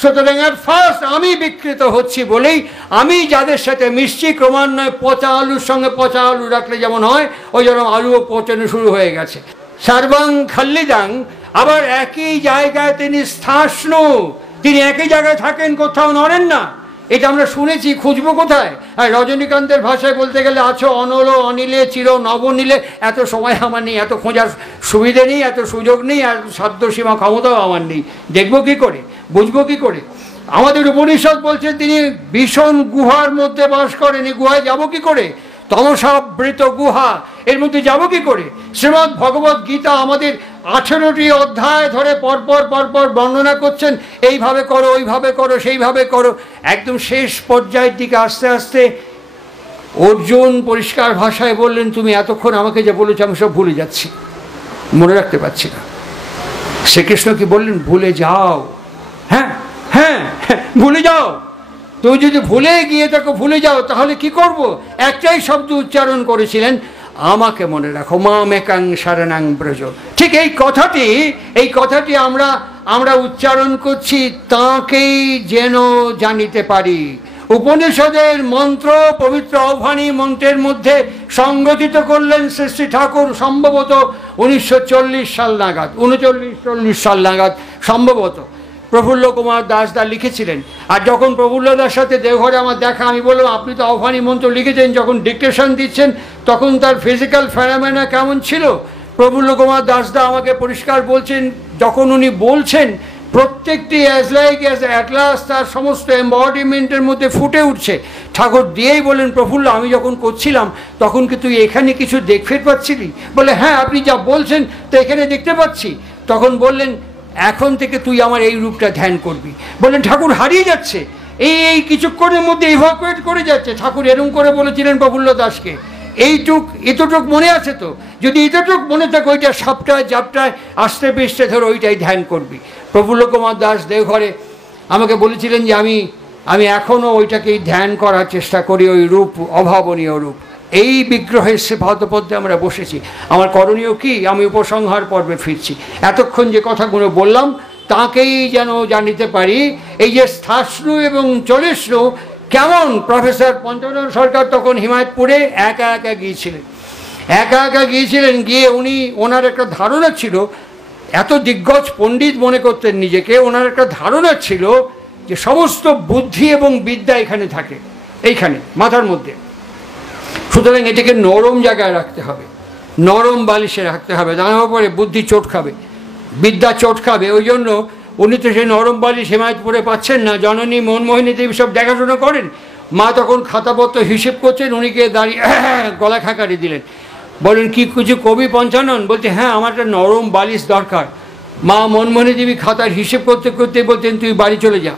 সুতরাং এর ফার্স্ট আমি বিকৃত হচ্ছি বলেই আমি যাদের সাথে মিশছি ক্রমান্বয়ে পচা আলুর সঙ্গে পচা আলু রাখলে যেমন হয়, ওই জন্য আলুও পচানো শুরু হয়ে গেছে। সর্বং খাল্লিদাং, আবার একই জায়গায় তিনি স্থাস্নু, তিনি একই জায়গায় থাকেন, কোথাও নড়েন না। এটা আমরা শুনেছি, খুঁজবো কোথায়? আর রজনীকান্তের ভাষায় বলতে গেলে আছো অনল অনিলে চির নবনীলে। এত সময় আমার নেই, এত খোঁজার সুবিধে নেই, এত সুযোগ নেই, আর সাধ্য সীমা ক্ষমতাও আমার নেই। দেখবো কি করে, বুঝবো কি করে? আমাদের উপনিষদ বলছে তিনি ভীষণ গুহার মধ্যে বাস করেন। এই গুহায় যাবো কি করে? তমসাবৃত গুহা, এর মধ্যে যাবো কি করে? শ্রীমদ্ ভগবত গীতা আমাদের 18টি অধ্যায় ধরে পরপর পরপর বর্ণনা করছেন, এইভাবে করো, ওইভাবে করো, সেইভাবে করো। একদম শেষ পর্যায়ের দিকে আস্তে আস্তে অর্জুন পরিষ্কার ভাষায় বললেন, তুমি এতক্ষণ আমাকে যা বলেছো আমি সব ভুলে যাচ্ছি, মনে রাখতে পারছি না। শ্রীকৃষ্ণ কি বললেন? ভুলে যাও। হ্যাঁ হ্যাঁ, ভুলে যাও। তুমি যদি ভুলে গিয়ে থাকো, ভুলে যাও, তাহলে কি করব? একটাই শব্দ উচ্চারণ করেছিলেন, আমাকে মনে রাখো, মামেকাং শরণাং ব্রজ। ঠিক এই কথাটি আমরা উচ্চারণ করছি, তাঁকেই যেন জানিতে পারি। উপনিষদের মন্ত্র, পবিত্র আহ্বানী মন্ত্রের মধ্যে সংগঠিত করলেন শ্রী ঠাকুর সম্ভবত 1940 সাল নাগাদ, 39-40 সাল নাগাদ সম্ভবত প্রফুল্ল কুমার দাসদা লিখেছিলেন। আর যখন প্রফুল্ল দাসের সাথে দেওঘরে আমার দেখা, আমি বললাম আপনি তো আহ্বানী মন্ত্র লিখেছেন, যখন ডিকটেশন দিচ্ছেন তখন তার ফিজিক্যাল ফেনোমেনা কেমন ছিল? প্রফুল্ল কুমার দাসদা আমাকে পরিষ্কার বলছেন, যখন উনি বলছেন প্রত্যেকটি অ্যাজ লাইক অ্যাজ অ্যাটলাস তার সমস্ত এম্বডিমেন্টের মধ্যে ফুটে উঠছে। ঠাকুর দিয়েই বলেন, প্রফুল্ল আমি যখন করছিলাম তখন কি তুই এখানে কিছু দেখতে পাচ্ছিলি? বলে হ্যাঁ, আপনি যা বলছেন তো এখানে দেখতে পাচ্ছি। তখন বললেন, এখন থেকে তুই আমার এই রূপটা ধ্যান করবি। বললেন ঠাকুর হারিয়ে যাচ্ছে, এই কিছুক্ষণের মধ্যে ইভাকুয়েট করে যাচ্ছে। ঠাকুর এরম করে বলেছিলেন প্রফুল্ল দাসকে। এতটুক মনে আছে তো? যদি এতটুক মনে থাকে, ওইটা সাপটায় জাপটায় আস্তে পেস্টে ধরে ওইটাই ধ্যান করবি। প্রফুল্ল কুমার দাস দেওঘরে আমাকে বলেছিলেন যে আমি এখনও ওইটাকেই ধ্যান করার চেষ্টা করি, ওই রূপ, অভাবনীয় রূপ। এই বিগ্রহের সে পাদপদ্মে আমরা বসেছি। আমার করণীয় কি? আমি উপসংহার পর্বে ফিরছি। এতক্ষণ যে কথাগুলো বললাম তাকেই যেন জানিতে পারি। এই যে স্থাস্নু এবং চলিষ্ণু, কেমন প্রফেসর পঞ্চানন সরকার তখন হিমায়তপুরে একা একা গিয়েছিলেন। গিয়ে ওনার একটা ধারণা ছিল, এত দিগ্গজ পণ্ডিত মনে করতেন নিজেকে, ওনার একটা ধারণা ছিল যে সমস্ত বুদ্ধি এবং বিদ্যা এখানে থাকে, এইখানে মাথার মধ্যে। সুতরাং এটাকে নরম জায়গায় রাখতে হবে, নরম বালিশে রাখতে হবে, তা না পরে বুদ্ধি চোট খাবে, বিদ্যা চোট খাবে। ওই জন্য উনি তো সেই নরম বালিশ হিমায়তপুরে পাচ্ছেন না। জননী মনমোহিনী দেবী সব দেখাশোনা করেন। মা তখন খাতাপত্র হিসেব করছেন, উনিকে দাঁড়িয়ে গলা খাকারি দিলেন। বলেন কি কিছু কবি পঞ্চানন? বলছে হ্যাঁ, আমার একটা নরম বালিশ দরকার। মা মনমোহিনী দেবী খাতার হিসেব করতে করতে বলতেন, তুই বাড়ি চলে যা,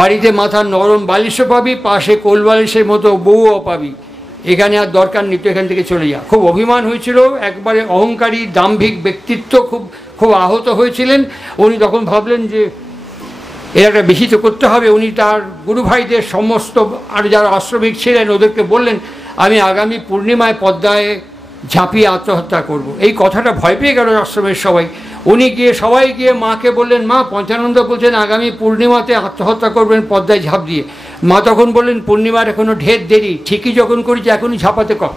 বাড়িতে মাথার নরম বালিশও পাবি, পাশে কোল বালিশের মতো বউও পাবি, এখানে আর দরকার নেই, তো এখান থেকে চলে যা। খুব অভিমান হয়েছিল, একবারে অহংকারী দাম্ভিক ব্যক্তিত্ব, খুব আহত হয়েছিলেন উনি। তখন ভাবলেন যে এর একটা বিহিত করতে হবে। উনি তার গুরু ভাইদের সমস্ত আর যারা আশ্রমিক ছিলেন ওদেরকে বললেন, আমি আগামী পূর্ণিমায় পদ্মায় ঝাঁপিয়ে আত্মহত্যা করব। এই কথাটা ভয় পেয়ে গেল আশ্রমের সবাই। উনি সবাই গিয়ে মাকে বললেন, মা পঞ্চানন্দ বলছেন আগামী পূর্ণিমাতে আত্মহত্যা করবেন পদ্মায় ঝাঁপ দিয়ে। মা তখন বললেন, পূর্ণিমার এখনো ঢের দেরি, ঠিকই যখন করেছি এখনই ঝাঁপাতে কর,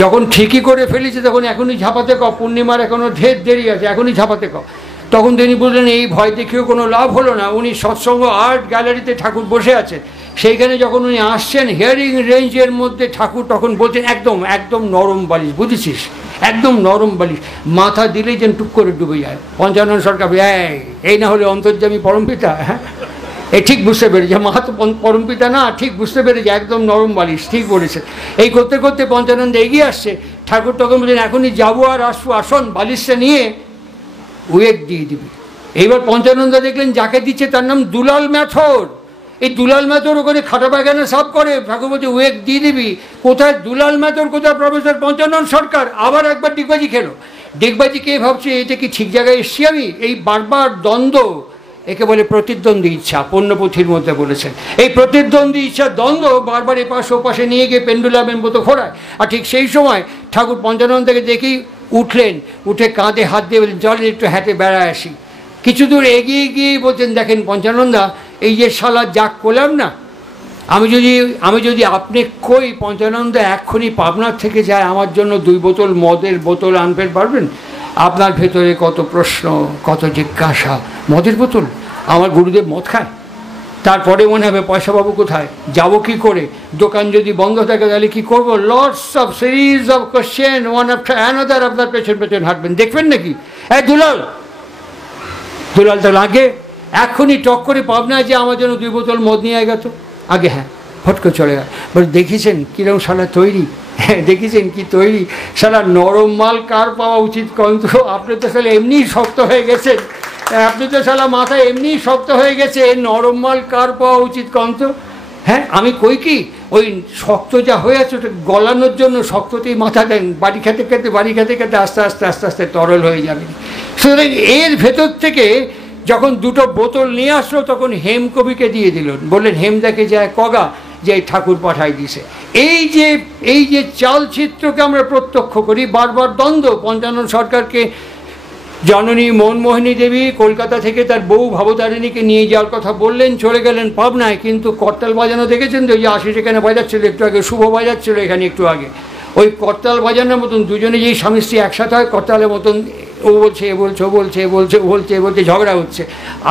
যখন ঠিকই করে ফেলেছে তখন এখনই ঝাঁপাতে কর, পূর্ণিমার এখনো ঢের দেরি আছে, এখনই ঝাঁপাতে কর। তখন তিনি বললেন, এই ভয় দেখিয়েও কোনো লাভ হলো না। উনি সৎসঙ্গ আর্ট গ্যালারিতে ঠাকুর বসে আছেন, সেইখানে যখন উনি আসছেন হিয়ারিং রেঞ্জের মধ্যে ঠাকুর তখন বলছেন, একদম নরম বালিশ, বুঝেছিস, একদম নরম বালিশ, মাথা দিলেই যেন টুক করে ডুবে যায়। পঞ্চানন সরকার এই না হলে অন্তর্যামী পরমপিতা। হ্যাঁ, এই ঠিক বুঝতে পেরেছে, মা তো পরমপিতা না, ঠিক বুঝতে পেরেছে, একদম নরম বালিশ, ঠিক বলেছে। এই করতে করতে পঞ্চানন্দ এগিয়ে আসছে। ঠাকুর তখন বললেন, এখনই যাবো আর আসবো, আসন বালিশটা নিয়ে উয়েক দিয়ে দিবি। এইবার পঞ্চানন্দ দেখলেন যাকে দিচ্ছে তার নাম দুলাল ম্যাথর। এই দুলাল ম্যাথর ওখানে খাটা পায়খানা সাফ করে, ঠাকুর বলছে উয়েক দিয়ে দিবি। কোথায় দুলাল ম্যাথর, কোথায় প্রফেসর পঞ্চানন সরকার? আবার একবার ডিগবাজি খেলো। ডিগবাজি কে ভাবছে এটা কি ঠিক জায়গায় এসছি আমি? এই বারবার দ্বন্দ্ব, একে বলে প্রতিদ্বন্দ্বী ইচ্ছা, পণ্যপুথির মধ্যে বলেছেন। এই প্রতিদ্বন্দ্বী ইচ্ছা দ্বন্দ্ব বারবার এপাশ ওপাশে নিয়ে গিয়ে পেন্ডুলামের মতো ঘোরায়। আর ঠিক সেই সময় ঠাকুর পঞ্চানন থেকে দেখেই উঠলেন, উঠে কাঁধে হাত দিয়ে বললেন, চল একটু হাঁটে বেড়ায় আসি। কিছু দূর এগিয়ে গিয়ে বলছেন, দেখেন পঞ্চানন্দা, এই যে শালা যাক করলাম না, আমি যদি আপনি কই পঞ্চানন্দা এক্ষুনি পাবনার থেকে যায় আমার জন্য 2 বোতল মদের বোতল আনতে পারবেন? আপনার ভেতরে কত প্রশ্ন, কত জিজ্ঞাসা। মদের বোতল? আমার গুরুদেব মদ খায়? তারপরে মনে হবে পয়সা পাবো কোথায়, যাবো কি করে, দোকান যদি বন্ধ থাকে তাহলে কি করবো? Lots of series of question, one after another আপনার পেছন পেছন হাঁটবেন। দেখবেন নাকি এই দুলাল তো লাগে এক্ষুনি টক করে পাবনায় যে আমার জন্য 2 বোতল মদ নিয়ে গেত আগে, হ্যাঁ হট করে চলে গেল। বলে দেখেছেন কিরকম শালা তৈরি, দেখেছেন কি তৈরি, শালা নরম মাল কার পাওয়া উচিত কন্ত? আপনি তো শালা এমনিই শক্ত হয়ে গেছেন, আপনি তো শালা মাথায় এমনিই শক্ত হয়ে গেছে, নরম মাল কার পাওয়া উচিত কন্ত? হ্যাঁ, আমি কই কি ওই শক্ত যা হয়ে আছে ওটা গলানোর জন্য শক্ততেই মাথা দেন, বাড়ি খেতে খেতে আস্তে আস্তে তরল হয়ে যাবে। সুতরাং এর ভেতর থেকে যখন 2টো বোতল নিয়ে আসলো তখন হেমকবিকে দিয়ে দিল, বললেন হেমদাকে যায় কগা যে এই ঠাকুর পাঠাই দিছে। এই যে চালচিত্রকে আমরা প্রত্যক্ষ করি, বারবার দ্বন্দ্ব। পঞ্চানন সরকারকে জননী মনমোহিনী দেবী কলকাতা থেকে তার বউ ভবতারিণীকে নিয়ে যাওয়ার কথা বললেন, চলে গেলেন পাবনায়, কিন্তু করতাল বাজানো দেখেছেন তো, ওই যে আশিস এখানে বাজাচ্ছিল একটু আগে, শুভ বাজাচ্ছিল এখানে একটু আগে, ওই করতাল বাজানোর মতন দুজনে যেই স্বামী স্ত্রী একসাথে হয় করতালের মতন, ও বলছে এ বলছে, ও বলছে এ বলছে, ও বলছে এ বলছে, ঝগড়া হচ্ছে।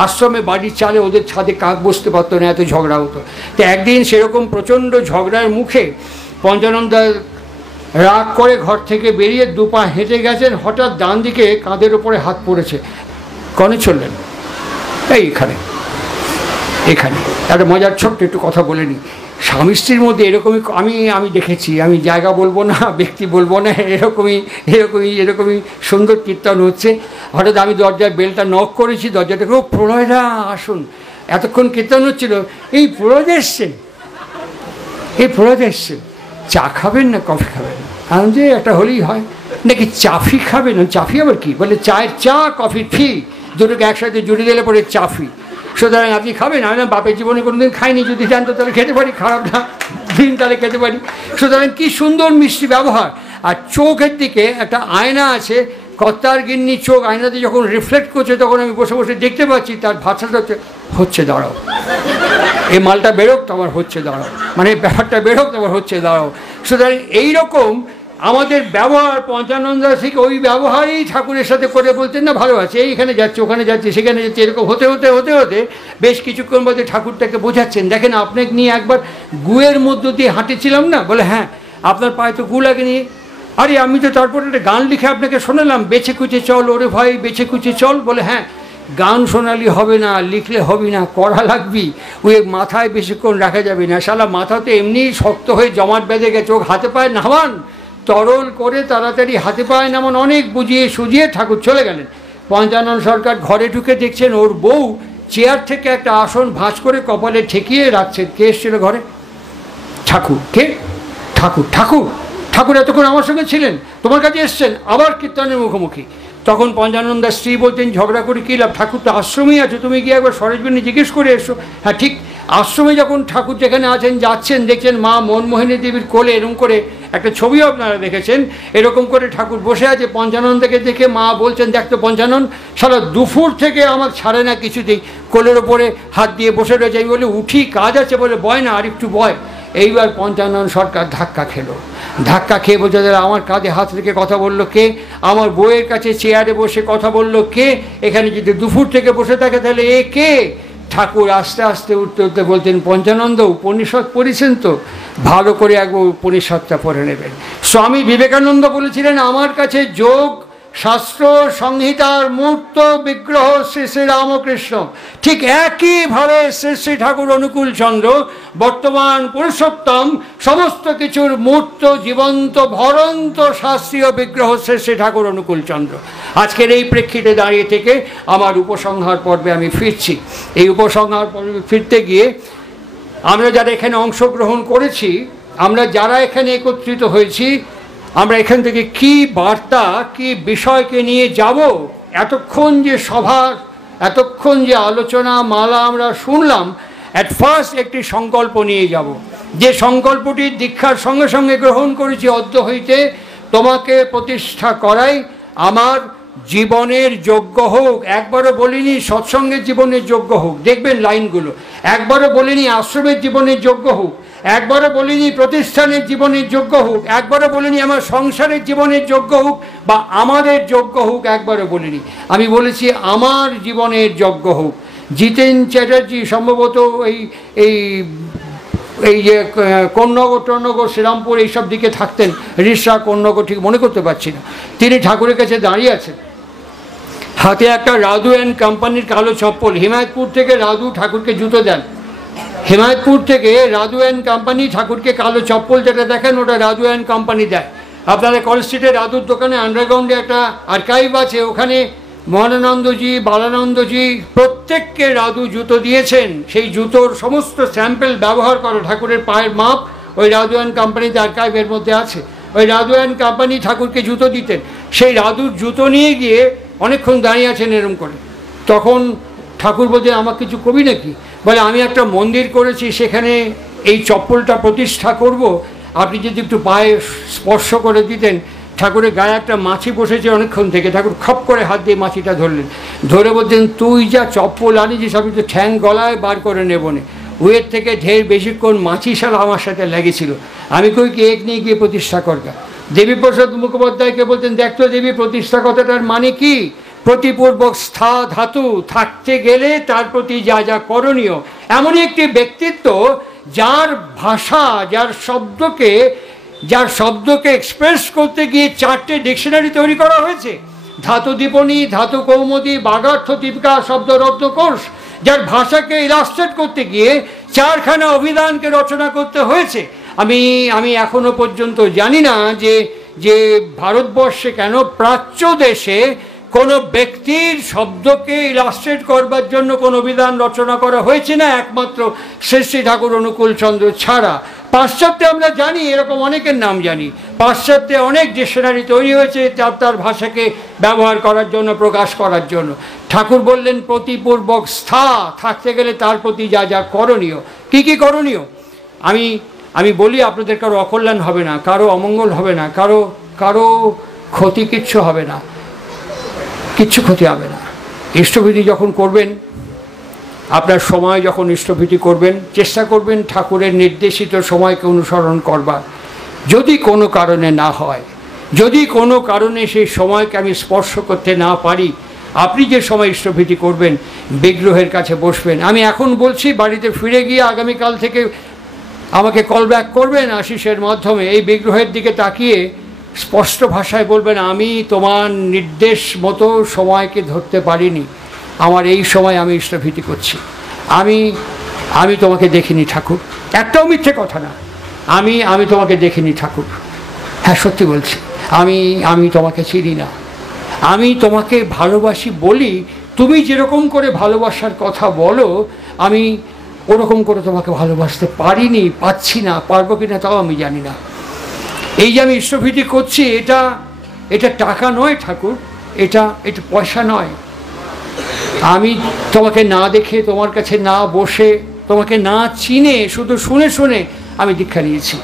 আশ্রমে বাড়ির চালে ওদের ছাদে কাক বসতে পারতো না, এত ঝগড়া হতো। তো একদিন সেরকম প্রচণ্ড ঝগড়ার মুখে পঞ্চানন্দা রাগ করে ঘর থেকে বেরিয়ে 2 পা হেঁটে গেছেন, হঠাৎ ডান দিকে কাঁধের ওপরে হাত পড়েছে। কনে চললেন? এখানে একটা মজার ছোট্ট একটু কথা বলে নিই। স্বামী স্ত্রীর মধ্যে এরকমই আমি দেখেছি, আমি জায়গা বলবো না, ব্যক্তি বলবো না, এরকমই সুন্দর কীর্তন হচ্ছে। হঠাৎ আমি দরজার বেলটা নক করেছি, দরজাটাকে, ও প্রলয়রা আসুন। এতক্ষণ কীর্তন হচ্ছিল, এই প্রলয় এসছে, চা খাবেন না কফি খাবেন? আমি যে একটা হলেই হয় নাকি, চাফি খাবেন? চাফি আবার কি? বলে চায়ের চা, কফির ফি, দুটোকে একসাথে জুড়ে দিলে পরে চাফি। সুতরাং আপনি খাবেন? আমি বাপের জীবনে কোনোদিন খাইনি, যদি জানতো তাহলে খেতে পারি, খারাপ না দিন তাহলে খেতে পারি। সুতরাং কি সুন্দর মিষ্টি ব্যবহার। আর চোখের দিকে একটা আয়না আছে, কর্তার গিন্নি চোখ আয়নাতে যখন রিফ্লেক্ট করছে তখন আমি বসে বসে দেখতে পাচ্ছি তার ভাষাটা হচ্ছে দাঁড়াও, এই মালটা বেরোক তোমার হচ্ছে দাঁড়াও, মানে ব্যাপারটা বেরোক তোমার হচ্ছে দাঁড়াও। সুতরাং এইরকম আমাদের ব্যবহার, পঞ্চানন্দা থেকে ওই ব্যবহারই ঠাকুরের সাথে করে বলতেন না ভালো আছে, এইখানে যাচ্ছে ওখানে যাচ্ছে সেখানে যাচ্ছে, এরকম হতে বেশ কিছুক্ষণ বাদে ঠাকুরটাকে বোঝাচ্ছেন, দেখেন আপনাকে নিয়ে একবার গুয়ের মধ্য দিয়ে হাঁটেছিলাম না? বলে হ্যাঁ, আপনার পায়ে তো গু লাগেনি। আরে আমি তো তারপরে একটা গান লিখে আপনাকে শোনালাম, বেছে কুচে চল ওরে ভাই বেছে কুচে চল। বলে হ্যাঁ, গান শোনালি হবে না, লিখলে হবে না, করা লাগবি, ওই মাথায় বেশিক্ষণ রাখা যাবে না। শালা মাথা তো এমনি শক্ত হয়ে জমাট বেঁধে গেছে, ও হাতে পায়ে নামান, তরল করে তাড়াতাড়ি হাতে পায়ে নামান, অনেক বুঝিয়ে সুজিয়ে ঠাকুর চলে গেলেন। পঞ্চানন সরকার ঘরে ঢুকে দেখছেন ওর বউ চেয়ার থেকে একটা আসন ভাঁজ করে কপালে ঠেকিয়ে রাখছেন। কে এসেছিল ঘরে? ঠাকুর। কে? ঠাকুর এতক্ষণ আমার সঙ্গে ছিলেন, তোমার কাছে এসছেন, আবার কীর্তনের মুখোমুখি। তখন পঞ্চানন্দার স্ত্রী বলতেন, ঝগড়া করে কী লাভ, ঠাকুর তো আশ্রমেই আছে, তুমি গিয়ে একবার সরেজমিনে জিজ্ঞেস করে এসো। হ্যাঁ ঠিক, আশ্রমে যখন ঠাকুর যেখানে আছেন যাচ্ছেন, দেখছেন মা মনমোহিনী দেবীর কোলে এরকম করে একটা ছবিও আপনারা দেখেছেন, এরকম করে ঠাকুর বসে আছে। পঞ্চানন্দকে দেখে মা বলছেন, দেখতো পঞ্চানন সারা দুপুর থেকে আমার ছাড়ে না কিছুতেই, কোলের ওপরে হাত দিয়ে বসে রয়েছে। আমি বলি উঠি, কাজ আছে, বলে বয় না, আর একটু বয়। এইবার পঞ্চানন সরকার ধাক্কা খেয়ে বলছে, দাদা আমার কাঁধে হাত রেখে কথা বললো কে? আমার বইয়ের কাছে চেয়ারে বসে কথা বললো কে? এখানে যদি দুপুর থেকে বসে থাকে তাহলে এ কে? ঠাকুর আস্তে আস্তে উঠতে বলতেন, পঞ্চানন্দ উপনিষদ পড়েছেন তো, ভালো করে একবার উপনিষদটা পড়ে নেবেন। স্বামী বিবেকানন্দ বলেছিলেন, আমার কাছে যোগ শাস্ত্র সংহিতার মূর্ত বিগ্রহ শ্রী শ্রী রামকৃষ্ণ। ঠিক একইভাবে শ্রী শ্রী ঠাকুর অনুকূল চন্দ্র বর্তমান পুরুষোত্তম, সমস্ত কিছুর মূর্ত জীবন্ত ভরন্ত শাস্ত্রীয় বিগ্রহ শ্রী শ্রী ঠাকুর অনুকূল চন্দ্র। আজকের এই প্রেক্ষিতে দাঁড়িয়ে থেকে আমার উপসংহার পর্বে আমি ফিরছি। এই উপসংহার পর্বে ফিরতে গিয়ে আমরা যারা এখানে অংশগ্রহণ করেছি, আমরা যারা এখানে একত্রিত হয়েছি, আমরা এখান থেকে কি বার্তা, কি বিষয়কে নিয়ে যাব, এতক্ষণ যে সভা, এতক্ষণ যে আলোচনা মালা আমরা শুনলাম, অ্যাট ফার্স্ট একটি সংকল্প নিয়ে যাব, যে সংকল্পটি দীক্ষার সঙ্গে সঙ্গে গ্রহণ করেছি। অদ্য হইতে তোমাকে প্রতিষ্ঠা করাই আমার জীবনের যোগ্য হোক, একবারও বলিনি সৎসঙ্গের জীবনের যোগ্য হোক, দেখবেন লাইনগুলো, একবারও বলিনি আশ্রমের জীবনের যোগ্য হোক, একবারও বলিনি প্রতিষ্ঠানের জীবনের যোগ্য হোক, একবারও বলিনি আমার সংসারের জীবনের যোগ্য হোক বা আমাদের যোগ্য হোক, একবারও বলিনি। আমি বলেছি আমার জীবনের যোগ্য হোক। জিতেন চ্যাটার্জি সম্ভবত এই এই এই যে কন্যগর টন্যগর শ্রীরামপুর এইসব দিকে থাকতেন, রিসা কন্যগর ঠিক মনে করতে পারছি না, তিনি ঠাকুরের কাছে দাঁড়িয়ে আছেন, হাতে একটা রাধু অ্যান্ড কোম্পানির কালো চপ্পল। হিমায়তপুর থেকে রাধু ঠাকুরকে জুতো দেন, হিমায়তপুর থেকে রাধু অ্যান্ড কোম্পানি ঠাকুরকে কালো চপ্পল যেটা দেখেন ওটা রাধু অ্যান্ড কোম্পানি দেয়। আপনারা কল স্ট্রিটে রাধুর দোকানে আন্ডারগ্রাউন্ডে একটা আর্কাইভ আছে, ওখানে মহানন্দজি বালানন্দজি প্রত্যেককে রাধু জুতো দিয়েছেন। সেই জুতোর সমস্ত স্যাম্পল ব্যবহার করে ঠাকুরের পায়ের মাপ ওই রাধু অ্যান্ড কোম্পানিতে আর্কাইভের মধ্যে আছে। ওই রাধু অ্যান্ড কোম্পানি ঠাকুরকে জুতো দিতেন, সেই রাধুর জুতো নিয়ে গিয়ে অনেকক্ষণ দাঁড়িয়ে আছেন এরম করে। তখন ঠাকুর বলছেন আমার কিছু কবি নাকি? বলে আমি একটা মন্দির করেছি, সেখানে এই চপ্পলটা প্রতিষ্ঠা করব, আপনি যদি একটু পায়ে স্পর্শ করে দিতেন। ঠাকুরের গায়ে একটা মাছি বসেছে অনেকক্ষণ থেকে, ঠাকুর খপ করে হাত দিয়ে মাছিটা ধরলেন, ধরে বলতেন তুই যা চপ্পল আনিছিস আমি তো ঠ্যাং গলায় বার করে নেব না, ওয়ের থেকে ঢের বেশিক্ষণ মাছি শালা আমার সাথে লেগেছিল, আমি কই কি এক নিয়ে গিয়ে প্রতিষ্ঠা করগা। দেবীপ্রসাদ মুখোপাধ্যায়কে বলতেন দেখতো দেবী প্রতিষ্ঠা কথাটার মানে কি? প্রতিপূর্বক স্থা ধাতু, থাকতে গেলে তার প্রতি যা যা করণীয়। এমনই একটি ব্যক্তিত্ব যার ভাষা, যার শব্দকে এক্সপ্রেস করতে গিয়ে 4টে ডিকশনারি তৈরি করা হয়েছে, ধাতু দীপনী, ধাতু কৌমুদী, বাগার্থ দীপিকা, শব্দরত্নকোষ। যার ভাষাকে ইলাস্ট্রেট করতে গিয়ে 4খানা অভিধানকে রচনা করতে হয়েছে। আমি এখনো পর্যন্ত জানি না যে ভারতবর্ষে কেন প্রাচ্য দেশে কোনো ব্যক্তির শব্দকে ইলাস্ট্রেট করবার জন্য কোনো অভিধান রচনা করা হয়েছে না, একমাত্র শ্রী শ্রী ঠাকুর অনুকূলচন্দ্র ছাড়া। পাশ্চাত্যে আমরা জানি, এরকম অনেকের নাম জানি, পাশ্চাত্যে অনেক ডিকশনারি তৈরি হয়েছে তার ভাষাকে ব্যবহার করার জন্য, প্রকাশ করার জন্য। ঠাকুর বললেন প্রতিপূর্বক স্থা, থাকতে গেলে তার প্রতি যা যা করণীয়। কি কি করণীয়? আমি বলি আপনাদের কারো অকল্যাণ হবে না, কারো অমঙ্গল হবে না, কারো ক্ষতি কিচ্ছু হবে না, কিচ্ছু ক্ষতি হবে না। ইষ্টভীতি যখন করবেন, আপনার সময় যখন ইষ্টভীতি করবেন, চেষ্টা করবেন ঠাকুরের নির্দেশিত সময়কে অনুসরণ করবার। যদি কোনো কারণে না হয়, যদি কোনো কারণে সেই সময়কে আমি স্পর্শ করতে না পারি, আপনি যে সময় ইষ্টভীতি করবেন বিগ্রহের কাছে বসবেন। আমি এখন বলছি, বাড়িতে ফিরে গিয়ে আগামীকাল থেকে আমাকে কল ব্যাক করবেন আশিসের মাধ্যমে, এই বিগ্রহের দিকে তাকিয়ে স্পষ্ট ভাষায় বলবেন আমি তোমার নির্দেশ মতো সময়কে ধরতে পারিনি, আমার এই সময় আমি ইষ্টভীতি করছি, আমি তোমাকে দেখিনি ঠাকুর। একটাও মিথ্যে কথা না, আমি তোমাকে দেখিনি ঠাকুর, হ্যাঁ সত্যি বলছি, আমি তোমাকে চিনি না, আমি তোমাকে ভালোবাসি বলি, তুমি যেরকম করে ভালোবাসার কথা বলো আমি ওরকম করে তোমাকে ভালোবাসতে পারিনি, পাচ্ছি না, পারবো কিনা তাও আমি জানি না। এই যে আমি ইষ্টভীতি করছি, এটা টাকা নয় ঠাকুর, এটা পয়সা নয়। আমি তোমাকে না দেখে, তোমার কাছে না বসে, তোমাকে না চিনে, শুধু শুনে শুনে আমি দীক্ষা নিয়েছি।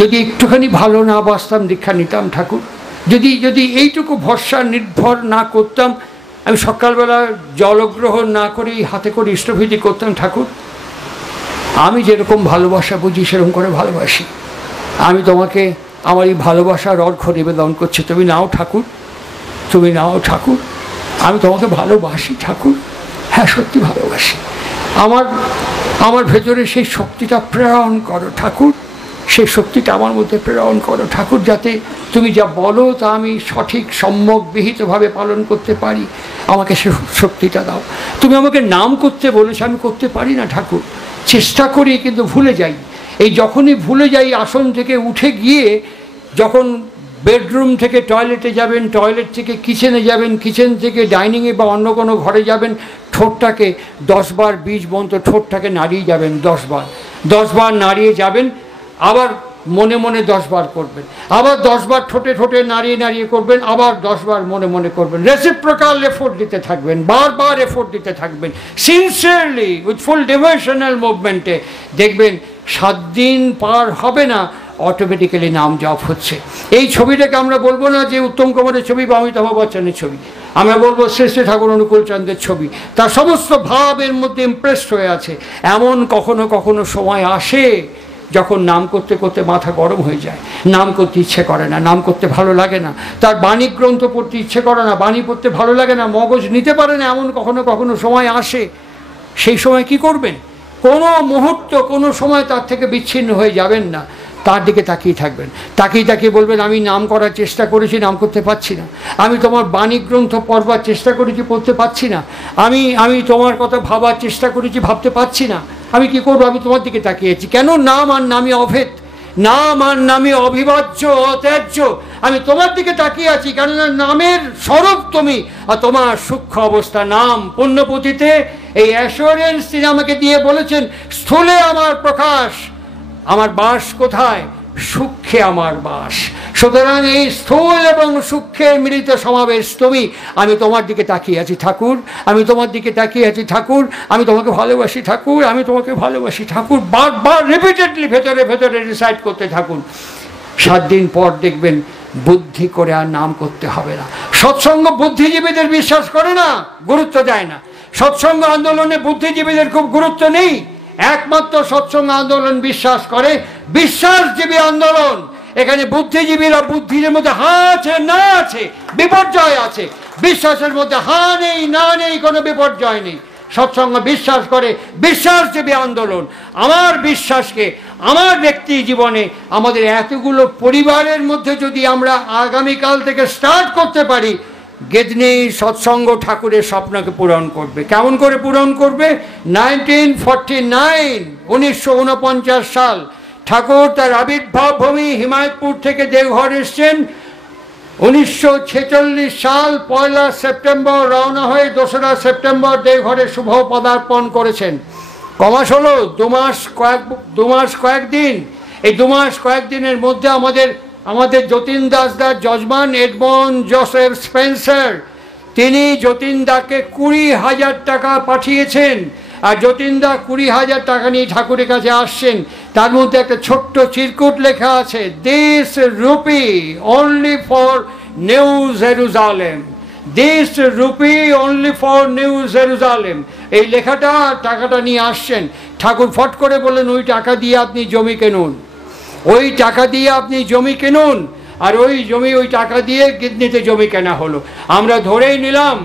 যদি একটুখানি ভালো না বাসতাম দীক্ষা নিতাম ঠাকুর, যদি এইটুকু ভরসা নির্ভর না করতাম, আমি সকালবেলা জলগ্রহণ না করেই হাতে করে ইষ্টভীতি করতাম ঠাকুর। আমি যেরকম ভালোবাসা বুঝি সেরকম করে ভালোবাসি, আমি তোমাকে আমার এই ভালোবাসার অর্ঘ্য নিবেদন করছি, তুমি নাও ঠাকুর, তুমি নাও ঠাকুর, আমি তোমাকে ভালোবাসি ঠাকুর, হ্যাঁ সত্যি ভালোবাসি। আমার ভেতরে সেই শক্তিটা প্রেরণ করো ঠাকুর, সেই শক্তিটা আমার মধ্যে প্রেরণ করো ঠাকুর, যাতে তুমি যা বলো তা আমি সঠিক সম্যক বিহিতভাবে পালন করতে পারি, আমাকে সে শক্তিটা দাও। তুমি আমাকে নাম করতে বলেছো, আমি করতে পারি না ঠাকুর, চেষ্টা করি কিন্তু ভুলে যাই। এই যখনই ভুলে যাই, আসন থেকে উঠে গিয়ে যখন বেডরুম থেকে টয়লেটে যাবেন, টয়লেট থেকে কিচেনে যাবেন, কিচেন থেকে ডাইনিংয়ে বা অন্য কোনো ঘরে যাবেন, ঠোঁটটাকে 10 বার বীজ মন্ত্র ঠোঁটটাকে নাড়িয়ে যাবেন, 10 বার নাড়িয়ে যাবেন, আবার মনে মনে 10 বার করবেন, আবার 10 বার ঠোঁটে ঠোঁটে নাড়িয়ে নাড়িয়ে করবেন, আবার 10 বার মনে মনে করবেন। রেসিপ্রোকাল এফোর্ট দিতে থাকবেন, বারবার এফোর্ট দিতে থাকবেন, সিনসিয়ারলি উইথ ফুল ডিভোশনাল মুভমেন্টে। দেখবেন 7 দিন পার হবে না, অটোমেটিক্যালি নাম জপ হচ্ছে। এই ছবিটাকে আমরা বলবো না যে উত্তম কুমারের ছবি বা অমিতাভ বচ্চনের ছবি, আমরা বলবো শ্রেষ্ঠ ঠাকুর অনুকূল চন্দ্রের ছবি। তার সমস্ত ভাবের মধ্যে ইমপ্রেসড হয়ে আছে। এমন কখনো কখনো সময় আসে যখন নাম করতে করতে মাথা গরম হয়ে যায়, নাম করতে ইচ্ছে করে না, নাম করতে ভালো লাগে না, তার বাণী গ্রন্থ পড়তে ইচ্ছে করে না, বাণী পড়তে ভালো লাগে না, মগজ নিতে পারে না, এমন কখনো কখনো সময় আসে। সেই সময় কি করবেন? কোনো মুহূর্ত কোনো সময় তার থেকে বিচ্ছিন্ন হয়ে যাবেন না, তার দিকে তাকিয়ে থাকবেন। তাকিয়ে তাকিয়ে বলবেন, আমি নাম করার চেষ্টা করেছি, নাম করতে পারছি না। আমি তোমার বাণী গ্রন্থ পড়বার চেষ্টা করেছি, পড়তে পারছি না। আমি তোমার কথা ভাবার চেষ্টা করেছি, ভাবতে পারছি না। আমি কি করবো? আমি তোমার দিকে তাকিয়েছি। কেন? নাম আর নামই অভেদ, নাম আর নামই অবিভাজ্য, অত্যাজ্য। আমি তোমার দিকে তাকিয়ে আছি, কেননা নামের স্বরূপ তুমি, আর তোমার সূক্ষ্ম অবস্থা নাম। পুণ্যপুঁথিতে এই অ্যাসুরেন্স তিনি আমাকে দিয়ে বলেছেন, স্থূলে আমার প্রকাশ, আমার বাস কোথায়? সূক্ষ্মে আমার বাস। সুতরাং এই স্থূল এবং সূক্ষ্মের মিলিত সমাবেশ তুমি। আমি তোমার দিকে তাকিয়ে আছি ঠাকুর, আমি তোমার দিকে তাকিয়ে আছি ঠাকুর, আমি তোমাকে ভালোবাসি ঠাকুর, আমি তোমাকে ভালোবাসি ঠাকুর। বারবার রিপিটেডলি ভেতরে ভেতরে রিসাইট করতে থাকুন। 7 দিন পর দেখবেন বুদ্ধি করে আর নাম করতে হবে না। সৎসঙ্গ বুদ্ধিজীবীদের বিশ্বাস করে না, গুরুত্ব দেয় না। সৎসঙ্গ আন্দোলনে বুদ্ধিজীবীদের খুব গুরুত্ব নেই। একমাত্র সৎসঙ্গ আন্দোলন বিশ্বাস করে বিশ্বাসজীবী আন্দোলন। এখানে বুদ্ধিজীবীরা বুদ্ধির মধ্যে হা আছে না আছে, বিপর্যয় আছে। বিশ্বাসের মধ্যে হা নেই না নেই, কোনো বিপর্যয় নেই। সৎসঙ্গ বিশ্বাস করে বিশ্বাসজীবী আন্দোলন। আমার বিশ্বাসকে আমার ব্যক্তি জীবনে আমাদের এতগুলো পরিবারের মধ্যে যদি আমরা আগামীকাল থেকে স্টার্ট করতে পারি, গেদনি সৎসঙ্গ ঠাকুরের স্বপ্নকে পূরণ করবে। কেমন করে পূরণ করবে? 1949 সাল ঠাকুর তার আবির্ভাব ভূমি হিমায়তপুর থেকে দেওঘর এসছেন। 1946 সাল 1 সেপ্টেম্বর রওনা হয়ে 2 সেপ্টেম্বর দেওঘরে শুভ পদার্পণ করেছেন। কমাস হলো 2 মাস কয়েকদিন। এই 2 মাস কয়েকদিনের মধ্যে আমাদের যতীন দাসদার যজমান এডমন্ড জোসেফ স্পেন্সার, তিনি যতীনদাকে 20,000 টাকা পাঠিয়েছেন। আর যতীনদা 20,000 টাকা নিয়ে ঠাকুরের কাছে আসছেন। তার মধ্যে একটা ছোট্ট চিরকুট লেখা আছে, this rupee only for new Jerusalem, this rupee only for new Jerusalem. এই লেখাটা, টাকাটা নিয়ে আসছেন। ঠাকুর ফট করে বললেন, ওই টাকা দিয়ে আপনি জমি কিনুন, ওই টাকা দিয়ে আপনি জমি কিনুন। আর ওই টাকা দিয়ে কিডনিতে জমি কেনা হলো। আমরা ধরেই নিলাম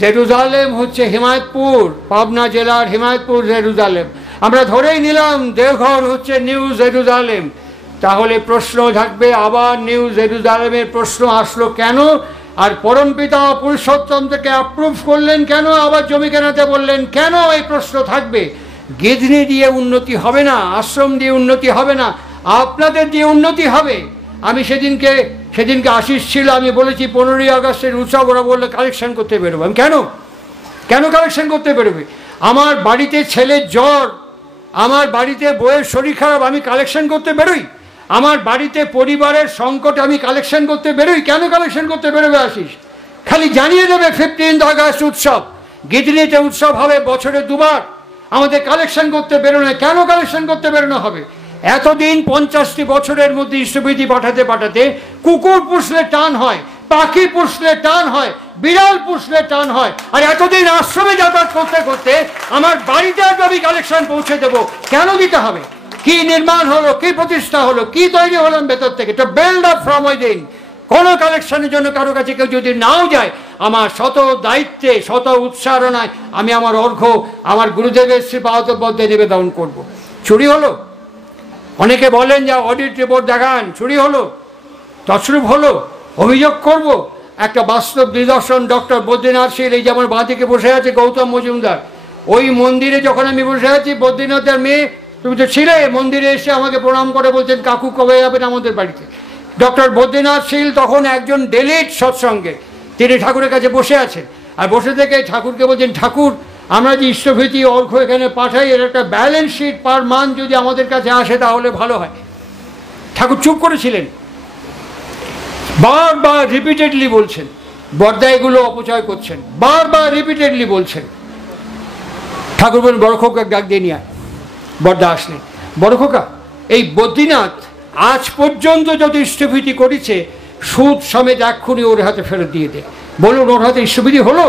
জেরুজালেম হচ্ছে হিমায়তপুর, পাবনা জেলার হিমায়তপুর জেরুজালেম। আমরা ধরেই নিলাম দেওঘর হচ্ছে নিউ জেরুজালেম। তাহলে প্রশ্ন থাকবে, আবার নিউ জেরুজালেমের প্রশ্ন আসলো কেন? আর পরমপিতা পুরুষোত্তম থেকে অ্যাপ্রুভ করলেন কেন? আবার জমি কেনাতে বললেন কেন? এই প্রশ্ন থাকবে। গিধনি দিয়ে উন্নতি হবে না, আশ্রম দিয়ে উন্নতি হবে না, আপনাদের দিয়ে উন্নতি হবে। আমি সেদিনকে আশিস ছিল, আমি বলেছি 15ই আগস্টের উৎসব, ওরা বললে কালেকশন করতে বেরোবো। আমি কেন কালেকশন করতে বেরোবে? আমার বাড়িতে ছেলের জ্বর, আমার বাড়িতে বউয়ের শরীর খারাপ, আমি কালেকশন করতে বেরোই? আমার বাড়িতে পরিবারের সংকট, আমি কালেকশন করতে বেরোই? কেন কালেকশন করতে বেরোবে আশিস? খালি জানিয়ে দেবে 15 আগস্ট উৎসব, গিধনিতে উৎসব হবে বছরে 2 বার। আমাদের কালেকশন করতে বেরোনো, কেন কালেকশন করতে বেরোনো হবে? এতদিন 50টি বছরের মধ্যে ইষ্টবিধি পাঠাতে পাঠাতে কুকুর পুষলে টান হয়, পাখি পুষলে টান হয়, বিড়াল পুষলে টান হয়। আর এতদিন আশ্রমে যাতায়াত করতে করতে আমার বাড়িতে আমি কালেকশন পৌঁছে দেবো, কেন দিতে হবে? কি নির্মাণ হলো, কি প্রতিষ্ঠা হলো, কি তৈরি হলাম ভেতর থেকে? তো বিল্ড আপ ফ্রম উইদিন। কোনো কালেকশনের জন্য কারো কাছে কেউ যদি নাও যায়, আমার শত দায়িত্বে শত উৎসারণায় আমি আমার অর্ঘ্য আমার গুরুদেবের শ্রীপাদপদ্মে নিবেদন করব। চুরি হলো? অনেকে বলেন যে অডিট রিপোর্ট দেখান, চুরি হলো, তছরূপ হলো, অভিযোগ করব। একটা বাস্তব নিদর্শন, ডক্টর বদ্রীনাথ শীল, এই যেমন বাঁ দিকে বসে আছে গৌতম মজুমদার, ওই মন্দিরে যখন আমি বসে আছি, বদ্রীনাথের মেয়ে, তুমি তো ছিলে, মন্দিরে এসে আমাকে প্রণাম করে বলছেন, কাকু কবে যাবেন আমাদের বাড়িতে? ডক্টর বদ্রীনাথ শীল তখন একজন ডেলিট সৎসঙ্গে, তিনি ঠাকুরের কাছে বসে আছেন। আর বসে থেকে ঠাকুরকে বলছেন, ঠাকুর আমরা যে ইষ্টভীতি অর্ঘ্য এখানে পাঠাই, এর একটা ব্যালেন্স শিট পার মান্থ যদি আমাদের কাছে আসে তাহলে ভালো হয়। ঠাকুর চুপ করেছিলেন। বারবার রিপিটেডলি বলছেন, বড়দা এগুলো অপচয় করছেন, বারবার রিপিটেডলি বলছেন। ঠাকুর বলেন, বড় খোকা ডাক দিয়ে নিয়ে আয়। বড়দা আসলেন। বড় খোকা, এই বদ্রীনাথ আজ পর্যন্ত যত ইষ্টভীতি করেছে সুদ সমেত এক্ষুনি ওর হাতে ফেরত দিয়ে দে। বলুন, ওর হাতে ইষ্টভীতি হলো?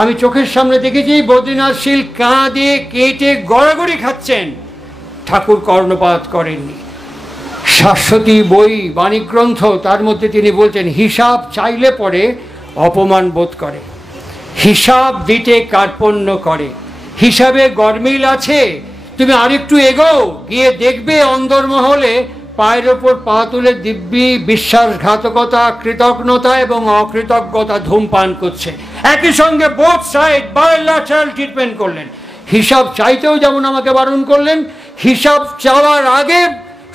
আমি চোখের সামনে দেখেছি বদ্রীনাথ শীল কাঁদে কেটে গড়াগড়ি খাচ্ছেন, ঠাকুর কর্ণপাত করেননি। শাশ্বতী বই বাণীগ্রন্থ, তার মধ্যে তিনি বলছেন হিসাব চাইলে পরে অপমান বোধ করে, হিসাব দিতে কার্পণ্য করে, হিসাবে গরমিল আছে। তুমি আরেকটু এগোও, গিয়ে দেখবে অন্দরমহলে পায়ের ওপর পা তুলে দিব্যি বিশ্বাসঘাতকতা, কৃতজ্ঞতা এবং অকৃতজ্ঞতা ধূমপান করছে। একই সঙ্গে বোথ সাইড বায়োল্যাটারাল ট্রিটমেন্ট করলেন। হিসাব চাইতেও যেমন আমাকে বারণ করলেন, হিসাব চাওয়ার আগে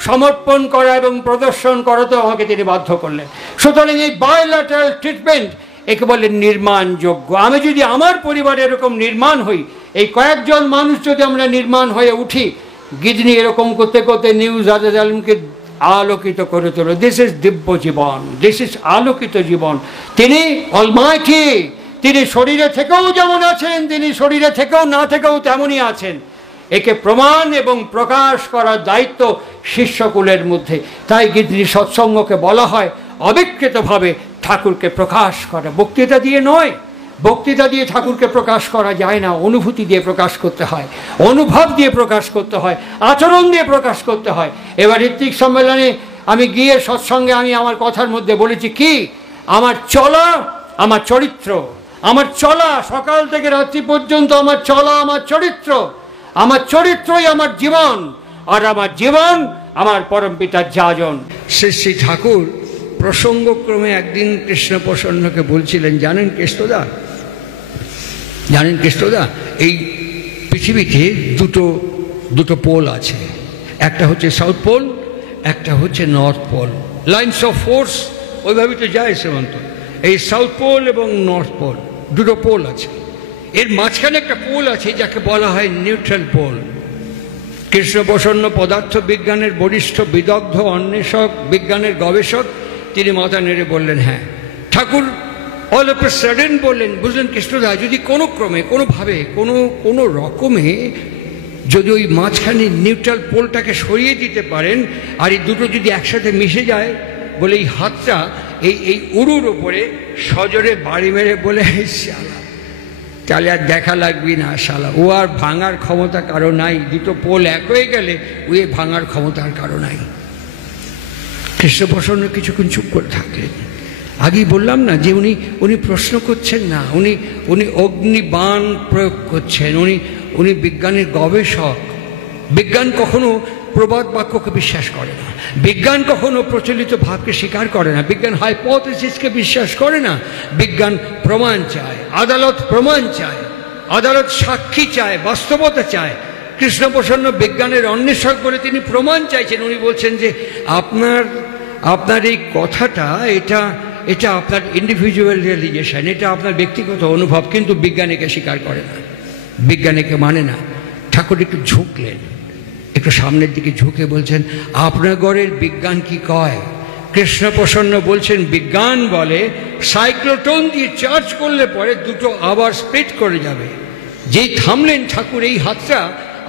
সমর্পণ করা এবং প্রদর্শন করাতেও আমাকে তিনি বাধ্য করলেন। সুতরাং এই বায়োল্যাটারাল ট্রিটমেন্ট একে বলে নির্মাণযোগ্য। আমি যদি আমার পরিবারে এরকম নির্মাণ হই, এই কয়েকজন মানুষ যদি আমরা নির্মাণ হয়ে উঠি, গিজনি এরকম করতে করতে নিউজ আলমকে আলোকিত করে তোলো। দিস ইজ দিব্য জীবন, দিস ইজ আলোকিত জীবন। তিনি অলমাইটি, তিনি শরীরে থেকেও যেমন আছেন, তিনি শরীরে থেকেও না থেকেও তেমনই আছেন। একে প্রমাণ এবং প্রকাশ করার দায়িত্ব শিষ্যকুলের মধ্যে। তাই গিজনি সৎসঙ্গকে বলা হয় অবিকৃতভাবে ঠাকুরকে প্রকাশ করা, বক্তৃতা দিয়ে নয়। বক্তৃতা দিয়ে ঠাকুরকে প্রকাশ করা যায় না, অনুভূতি দিয়ে প্রকাশ করতে হয়, অনুভব দিয়ে প্রকাশ করতে হয়, আচরণ দিয়ে প্রকাশ করতে হয়। এবার ঋত্বিক সম্মেলনে আমি গিয়ে সৎসঙ্গে আমি আমার কথার মধ্যে বলেছি কি, আমার চলা আমার চরিত্র, আমার চলা সকাল থেকে রাত্রি পর্যন্ত আমার চলা আমার চরিত্র, আমার চরিত্রই আমার জীবন, আর আমার জীবন আমার পরমপিতার যাজন। শ্রী শ্রী ঠাকুর প্রসঙ্গক্রমে একদিন কৃষ্ণপ্রসন্নকে বলছিলেন, জানেন কৃষ্ণদা, জানেন কৃষ্ণদা, এই পৃথিবীতে দুটো পোল আছে, একটা হচ্ছে সাউথ পোল, একটা হচ্ছে north pole. Lines of force ওইভাবে তো যায় শ্রীমন্ত। এই সাউথ পোল এবং নর্থ পোল, দুটো পোল আছে। এর মাঝখানে একটা পোল আছে যাকে বলা হয় নিউট্রাল পোল। কৃষ্ণপ্রসন্ন পদার্থ বিজ্ঞানের বরিষ্ঠ বিদগ্ধ অন্বেষক, বিজ্ঞানের গবেষক, তিনি মাথা নেড়ে বললেন হ্যাঁ। ঠাকুর অল অফ এ সাডেন বললেন, বুঝলেন কৃষ্ণদা, যদি কোনো ক্রমে কোনোভাবে কোনো রকমে যদি ওই মাঝখানে নিউট্রাল পোলটাকে সরিয়ে দিতে পারেন, আর এই দুটো যদি একসাথে মিশে যায়, বলে এই হাতটা এই উড়ুর ওপরে সজোরে বাড়ি মেরে বলে, শালা তাহলে আর দেখা লাগবি না, শালা ও আর ভাঙার ক্ষমতা কারো নাই। দুটো পোল এক হয়ে গেলে ও ভাঙার ক্ষমতার কারো নাই। কৃষ্ণপ্রসন্ন কিছুক্ষণ চুপ করে থাকলেন। আগেই বললাম না যে উনি প্রশ্ন করছেন না, উনি অগ্নিবাণ প্রয়োগ করছেন। উনি বিজ্ঞানের গবেষক। বিজ্ঞান কখনো প্রবাদ বাক্যকে বিশ্বাস করে না, বিজ্ঞান কখনো প্রচলিত ভাবকে স্বীকার করে না, বিজ্ঞান হাইপোথেসিসকে বিশ্বাস করে না। বিজ্ঞান প্রমাণ চায়, আদালত প্রমাণ চায়, আদালত সাক্ষী চায়, বাস্তবতা চায়। কৃষ্ণপ্রসন্ন বিজ্ঞানের অন্বেষক বলে তিনি প্রমাণ চাইছেন। উনি বলছেন যে আপনার এই কথাটা এটা আপনার ইন্ডিভিজুয়াল রিয়েলাইজেশন, এটা আপনার ব্যক্তিগত অনুভব, কিন্তু বিজ্ঞানীকে স্বীকার করে না, বিজ্ঞানীকে মানে না। ঠাকুর একটু ঝুঁকলেন, একটু সামনের দিকে ঝুঁকে বলছেন, আপনার গড়ের বিজ্ঞান কি কয়? কৃষ্ণপ্রসন্ন বলছেন, বিজ্ঞান বলে সাইক্লোট্রন দিয়ে চার্জ করলে পরে দুটো আবার স্প্লিট করে যাবে। যেই থামলেন ঠাকুর, এই হাতটা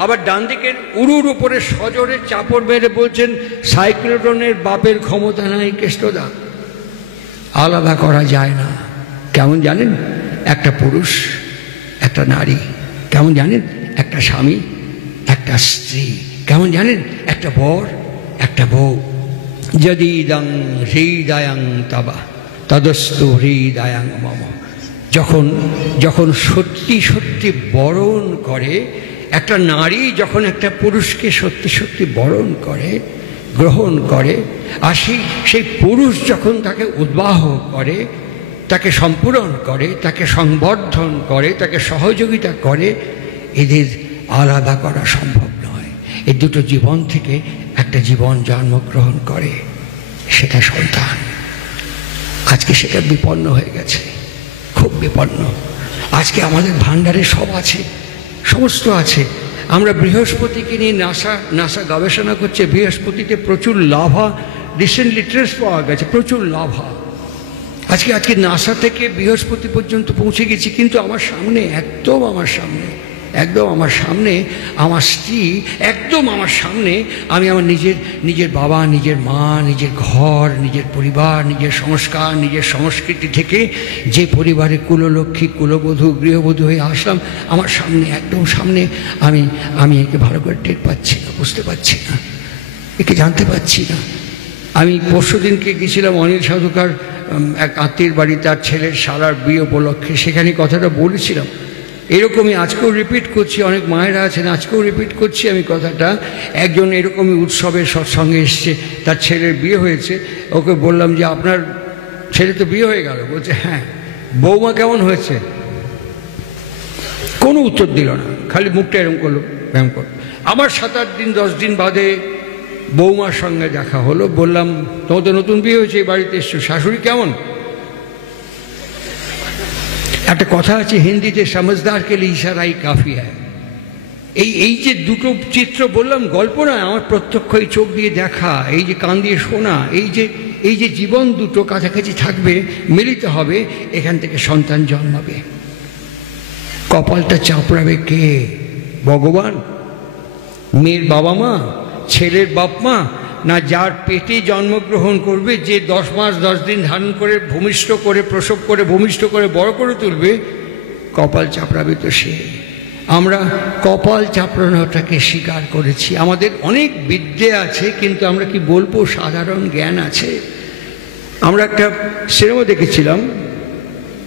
আবার ডান দিকের উড়ুর উপরে সজোরে চাপড় মেরে বলছেন, সাইক্লোট্রনের বাপের ক্ষমতা নাই কৃষ্ণদা, আলাদা করা যায় না। কেমন জানেন? একটা পুরুষ একটা নারী। কেমন জানেন? একটা স্বামী একটা স্ত্রী। কেমন জানেন? একটা বর একটা বউ। যদি ইদং হৃদয়ং তবা তদস্তু হৃদয়ং মম। যখন সত্যি সত্যি বরণ করে একটা নারী, যখন একটা পুরুষকে সত্যি সত্যি বরণ করে, গ্রহণ করে, আর সেই পুরুষ যখন তাকে উদ্বাহ করে, তাকে সম্পূরণ করে, তাকে সংবর্ধন করে, তাকে সহযোগিতা করে, এদের আলাদা করা সম্ভব নয়। এই দুটো জীবন থেকে একটা জীবন জন্মগ্রহণ করে, সেটা সন্তান। আজকে সেটা বিপন্ন হয়ে গেছে, খুব বিপন্ন। আজকে আমাদের ভাণ্ডারে সব আছে, সমস্ত আছে। আমরা বৃহস্পতিকে নিয়ে নাসা গবেষণা করছে। বৃহস্পতিতে প্রচুর লাভা, রিসেন্টলি ট্রেস পাওয়া গেছে, প্রচুর লাভা। আজকে নাসা থেকে বৃহস্পতি পর্যন্ত পৌঁছে গেছি, কিন্তু আমার সামনে, একদম আমার সামনে একদম আমার সামনে আমার স্ত্রী, একদম আমার সামনে আমি আমার নিজের বাবা, নিজের মা, নিজের ঘর, নিজের পরিবার, নিজের সংস্কার, নিজের সংস্কৃতি থেকে যে পরিবারে কুললক্ষ্মী, কুলবধূ, গৃহবধূ হয়ে আসলাম, আমার সামনে, একদম সামনে আমি একে ভালো করে টের পাচ্ছি না, বুঝতে পারছি না, একে জানতে পারছি না। আমি পরশু দিনকে গেছিলাম অনিল সাধুকার এক আত্মীয়ের বাড়ি, তার ছেলের শালার বিয়ে উপলক্ষে, সেখানে কথাটা বলেছিলাম। এরকমই আজকেও রিপিট করছি, অনেক মায়েরা আছেন, আজকেও রিপিট করছি আমি কথাটা। একজন এরকমই উৎসবের সৎসঙ্গে এসছে, তার ছেলের বিয়ে হয়েছে, ওকে বললাম যে আপনার ছেলে তো বিয়ে হয়ে গেল, বলছে হ্যাঁ। বৌমা কেমন হয়েছে? কোনো উত্তর দিল না, খালি মুখটা এরকম করলো, ব্যায়াম করলো। আবার 7-8 দিন 10 দিন বাদে বৌমার সঙ্গে দেখা হলো, বললাম তোমার তো নতুন বিয়ে হয়েছে, এই বাড়িতে এসছো, শাশুড়ি কেমন? একটা কথা আছে হিন্দিতে, সমঝদার কে লিয়ে ইশারাই কাফি হ্যায়। এই যে দুটো চিত্র বললাম, গল্প নয়, আমার প্রত্যক্ষ এই চোখ দিয়ে দেখা, এই যে কান দিয়ে শোনা, এই যে জীবন দুটো কাছাকাছি থাকবে, মিলিত হবে, এখান থেকে সন্তান জন্মাবে। কপালটা চাপড়াবে কে? ভগবান? মেয়ের বাবা মা? ছেলের বাপ মা? না যার পেটে জন্মগ্রহণ করবে, যে 10 মাস 10 দিন ধারণ করে ভূমিষ্ঠ করে, প্রসব করে, ভূমিষ্ঠ করে বড় করে তুলবে, কপাল চাপড়াবে তো সে। আমরা কপাল চাপড়ানোটাকে স্বীকার করেছি। আমাদের অনেক বিদ্যে আছে, কিন্তু আমরা কি বলবো সাধারণ জ্ঞান আছে? আমরা একটা সিনেমা দেখেছিলাম,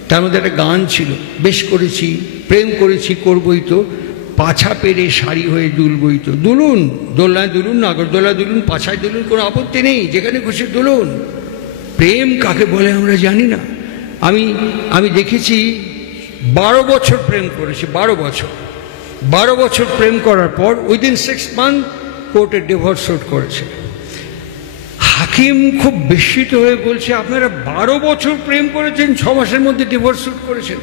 তার মধ্যে একটা গান ছিল, বেশ করেছি, প্রেম করেছি, করবই তো, পাছা পেরে শাড়ি হয়ে দুলবই তো। দুলুন, দোলনায় দুলুন, নাগরদোলায় দুলুন, পাছায় দুলুন, কোনো আপত্তি নেই, যেখানে খুশি দুলুন। প্রেম কাকে বলে আমরা জানি না। আমি দেখেছি 12 বছর প্রেম করেছি, 12 বছর প্রেম করার পর উইদিন 6 মান্থ কোর্টে ডিভোর্স শুট করেছে। হাকিম খুব বিস্মিত হয়ে বলছে, আপনারা 12 বছর প্রেম করেছেন, 6 মাসের মধ্যে ডিভোর্স শুট করেছেন?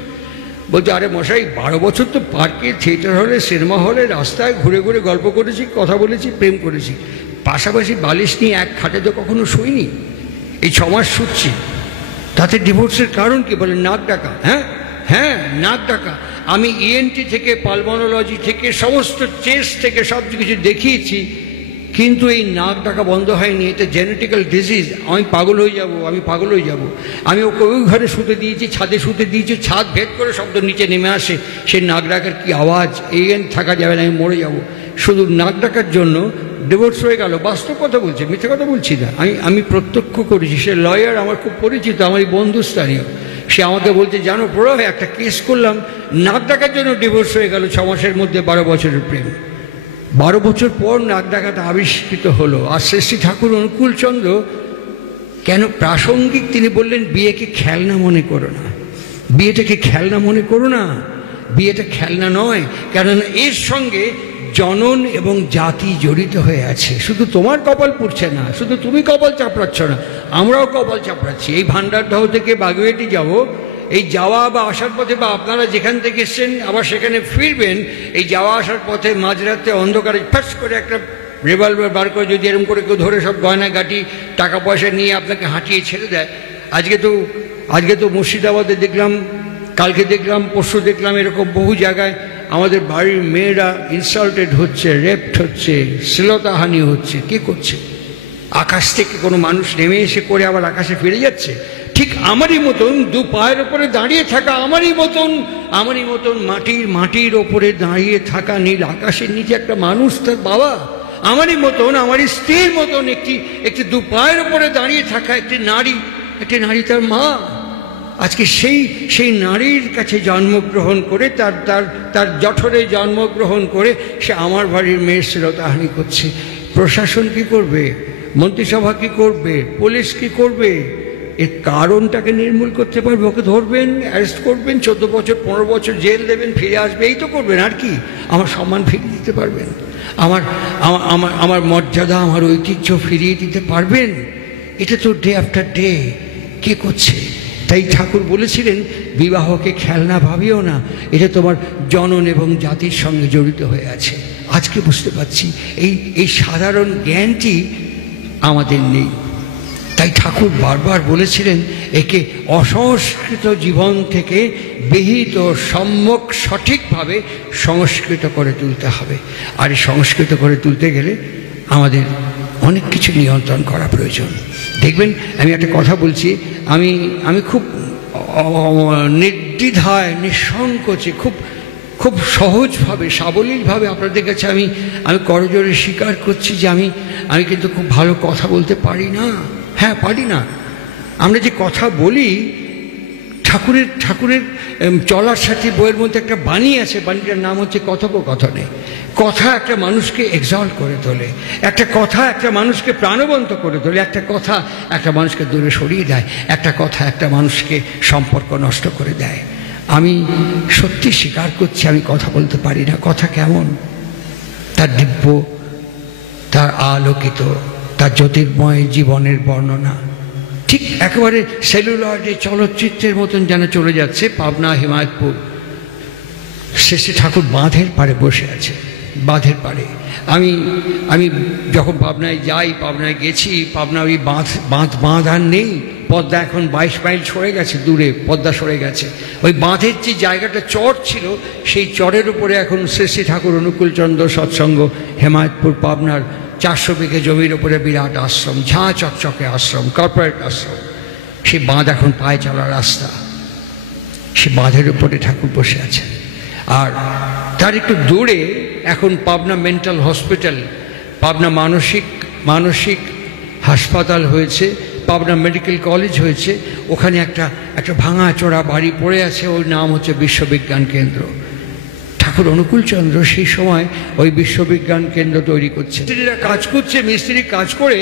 বলছে, আরে মশাই, 12 বছর তো পার্কে, থিয়েটার হলে, সিনেমা হলে, রাস্তায় ঘুরে ঘুরে গল্প করেছি, কথা বলেছি, প্রেম করেছি, পাশাপাশি বালিশ নিয়ে এক খাটে তো কখনো শুইনি। এই 6 মাস শুচ্ছি, তাতে ডিভোর্সের কারণ কি? বলে নাক ডাকা। হ্যাঁ, নাক ডাকা। আমি ENT থেকে, পালমোনোলজি থেকে, সমস্ত চেস্ট থেকে সব কিছু দেখিয়েছি, কিন্তু এই নাক ডাকা বন্ধ হয়নি। এটা জেনেটিক্যাল ডিজিজ। আমি পাগল হয়ে যাব। আমি ওকে ওই ঘরে শুতে দিয়েছি, ছাদে শুতে দিয়েছি, ছাদ ভেদ করে শব্দ নিচে নেমে আসে, সেই নাক ডাকার কি আওয়াজ! থাকা যাবে না, আমি মরে যাব। শুধু নাক ডাকার জন্য ডিভোর্স হয়ে গেল। বাস্তব কথা বলছি, মিথ্যে কথা বলছি না। আমি প্রত্যক্ষ করেছি। সে লয়ার, আমার খুব পরিচিত, আমার বন্ধুস্থানীয়। সে আমাকে বলছে, জানো প্রণব, একটা কেস করলাম, নাক ডাকার জন্য ডিভোর্স হয়ে গেল, 6 মাসের মধ্যে 12 বছরের প্রেম। 12 বছর পর নাক ডাকাটা আবিষ্কৃত হলো। আর শ্রেষ্ঠী ঠাকুর অনুকূলচন্দ্র কেন প্রাসঙ্গিক, তিনি বললেন, বিয়েকে খেলনা মনে করো না, বিয়েটাকে খেলনা মনে করো না, বিয়েটা খেলনা নয়, কেননা এর সঙ্গে জনন এবং জাতি জড়িত হয়ে আছে। শুধু তোমার কপাল পুড়ছে না, শুধু তুমি কপাল চাপড়াচ্ছ না, আমরাও কপাল চাপড়াচ্ছি। এই ভান্ডারদহ থেকে বাগুইয়াটি যাব, এই যাওয়া বা আসার পথে, বা আপনারা যেখান থেকে এসছেন আবার সেখানে ফিরবেন, এই যাওয়া আসার পথে মাঝরাতে অন্ধকারে ফাঁস করে একটা রিভলভার বার করে যদি এরকম করে কেউ ধরে সব গয়না গাটি টাকা পয়সা নিয়ে আপনাকে হাঁটিয়ে ছেড়ে দেয়। আজকে তো মুর্শিদাবাদে দেখলাম, কালকে দেখলাম, পরশু দেখলাম, এরকম বহু জায়গায় আমাদের বাড়ির মেয়েরা ইনসাল্টেড হচ্ছে, রেপড হচ্ছে, শ্লীলতাহানি হচ্ছে। কে করছে? আকাশ থেকে কোনো মানুষ নেমে এসে করে আবার আকাশে ফিরে যাচ্ছে? ঠিক আমারই মতন 2 পায়ের ওপরে দাঁড়িয়ে থাকা, আমারই মতন মাটির ওপরে দাঁড়িয়ে থাকা, নীল আকাশের নিচে একটা মানুষ, তার বাবা, আমারই মতন, আমারই স্ত্রীর মতন একটি 2 পায়ের ওপরে দাঁড়িয়ে থাকা একটি নারী, তার মা। আজকে সেই নারীর কাছে জন্মগ্রহণ করে, তার জঠরে জন্মগ্রহণ করে সে আমার বাড়ির মেয়ের শ্লীলতাহানি করছে। প্রশাসন কি করবে? মন্ত্রিসভা কি করবে? পুলিশ কি করবে? এর কারণটাকে নির্মূল করতে পারবে? ওকে ধরবেন, অ্যারেস্ট করবেন, 14 বছর 15 বছর জেল দেবেন, ফিরে আসবে, এই তো করবেন। আর কি? আমার সম্মান ফিরিয়ে দিতে পারবেন? আমার মর্যাদা, আমার ঐতিহ্য ফিরিয়ে দিতে পারবেন? এটা তো ডে আফটার ডে কে করছে? তাই ঠাকুর বলেছিলেন, বিবাহকে খেলনা ভাবিও না, এটা তোমার জনন এবং জাতির সঙ্গে জড়িত হয়ে আছে। আজকে বুঝতে পারছি এই সাধারণ জ্ঞানটি আমাদের নেই। তাই ঠাকুর বারবার বলেছিলেন একে অসংস্কৃত জীবন থেকে বিহিত সম্যক সঠিকভাবে সংস্কৃত করে তুলতে হবে। আর এই সংস্কৃত করে তুলতে গেলে আমাদের অনেক কিছু নিয়ন্ত্রণ করা প্রয়োজন। দেখবেন আমি একটা কথা বলছি, আমি খুব নির্দ্বিধায় নিঃসংকোচে খুব সহজভাবে সাবলীলভাবে আপনাদের কাছে আমি করজোড়ে স্বীকার করছি যে আমি কিন্তু খুব ভালো কথা বলতে পারি না। হ্যাঁ, পারি না। আমরা যে কথা বলি, ঠাকুরের চলার সাথে বইয়ের মধ্যে একটা বাণী আছে, বাণীটার নাম হচ্ছে কথোপকথনে। কথা একটা মানুষকে এক্সল্ট করে তোলে, একটা কথা একটা মানুষকে প্রাণবন্ত করে তোলে, একটা কথা একটা মানুষকে দূরে সরিয়ে দেয়, একটা কথা একটা মানুষকে সম্পর্ক নষ্ট করে দেয়। আমি সত্যি স্বীকার করছি আমি কথা বলতে পারি না। কথা কেমন? তার দিব্য, তার আলোকিত, তার জ্যোতির্ময় জীবনের বর্ণনা ঠিক একেবারে সেলুলয়েডে চলচ্চিত্রের মতন যেন চলে যাচ্ছে। পাবনা হিমায়তপুর শেষে ঠাকুর বাঁধের পাড়ে বসে আছে, বাঁধের পাড়ে। আমি যখন পাবনায় যাই, পাবনায় গেছি, পাবনা ওই বাঁধ আর নেই। পদ্মা এখন 22 মাইল সরে গেছে, দূরে পদ্মা সরে গেছে। ওই বাঁধের যে জায়গাটা চর ছিল, সেই চরের উপরে এখন শ্রী শ্রী ঠাকুর অনুকূলচন্দ্র সৎসঙ্গ হেমায়তপুর পাবনার 400 বিঘে জমির উপরে বিরাট আশ্রম, ঝাঁ চকচকে আশ্রম, কর্পোরেট আশ্রম। সেই বাঁধ এখন পায়ে চলার রাস্তা। সে বাঁধের উপরে ঠাকুর বসে আছেন। আর তার একটু দূরে এখন পাবনা মেন্টাল হসপিটাল, পাবনা মানসিক হাসপাতাল হয়েছে, পাবনা মেডিকেল কলেজ হয়েছে। ওখানে একটা ভাঙাচোরা বাড়ি পড়ে আছে, ওর নাম হচ্ছে বিশ্ববিজ্ঞান কেন্দ্র। ঠাকুর অনুকূলচন্দ্র সেই সময় ওই বিশ্ববিজ্ঞান কেন্দ্র তৈরি করছে। মিস্ত্রিরা কাজ করছে, মিস্ত্রি কাজ করে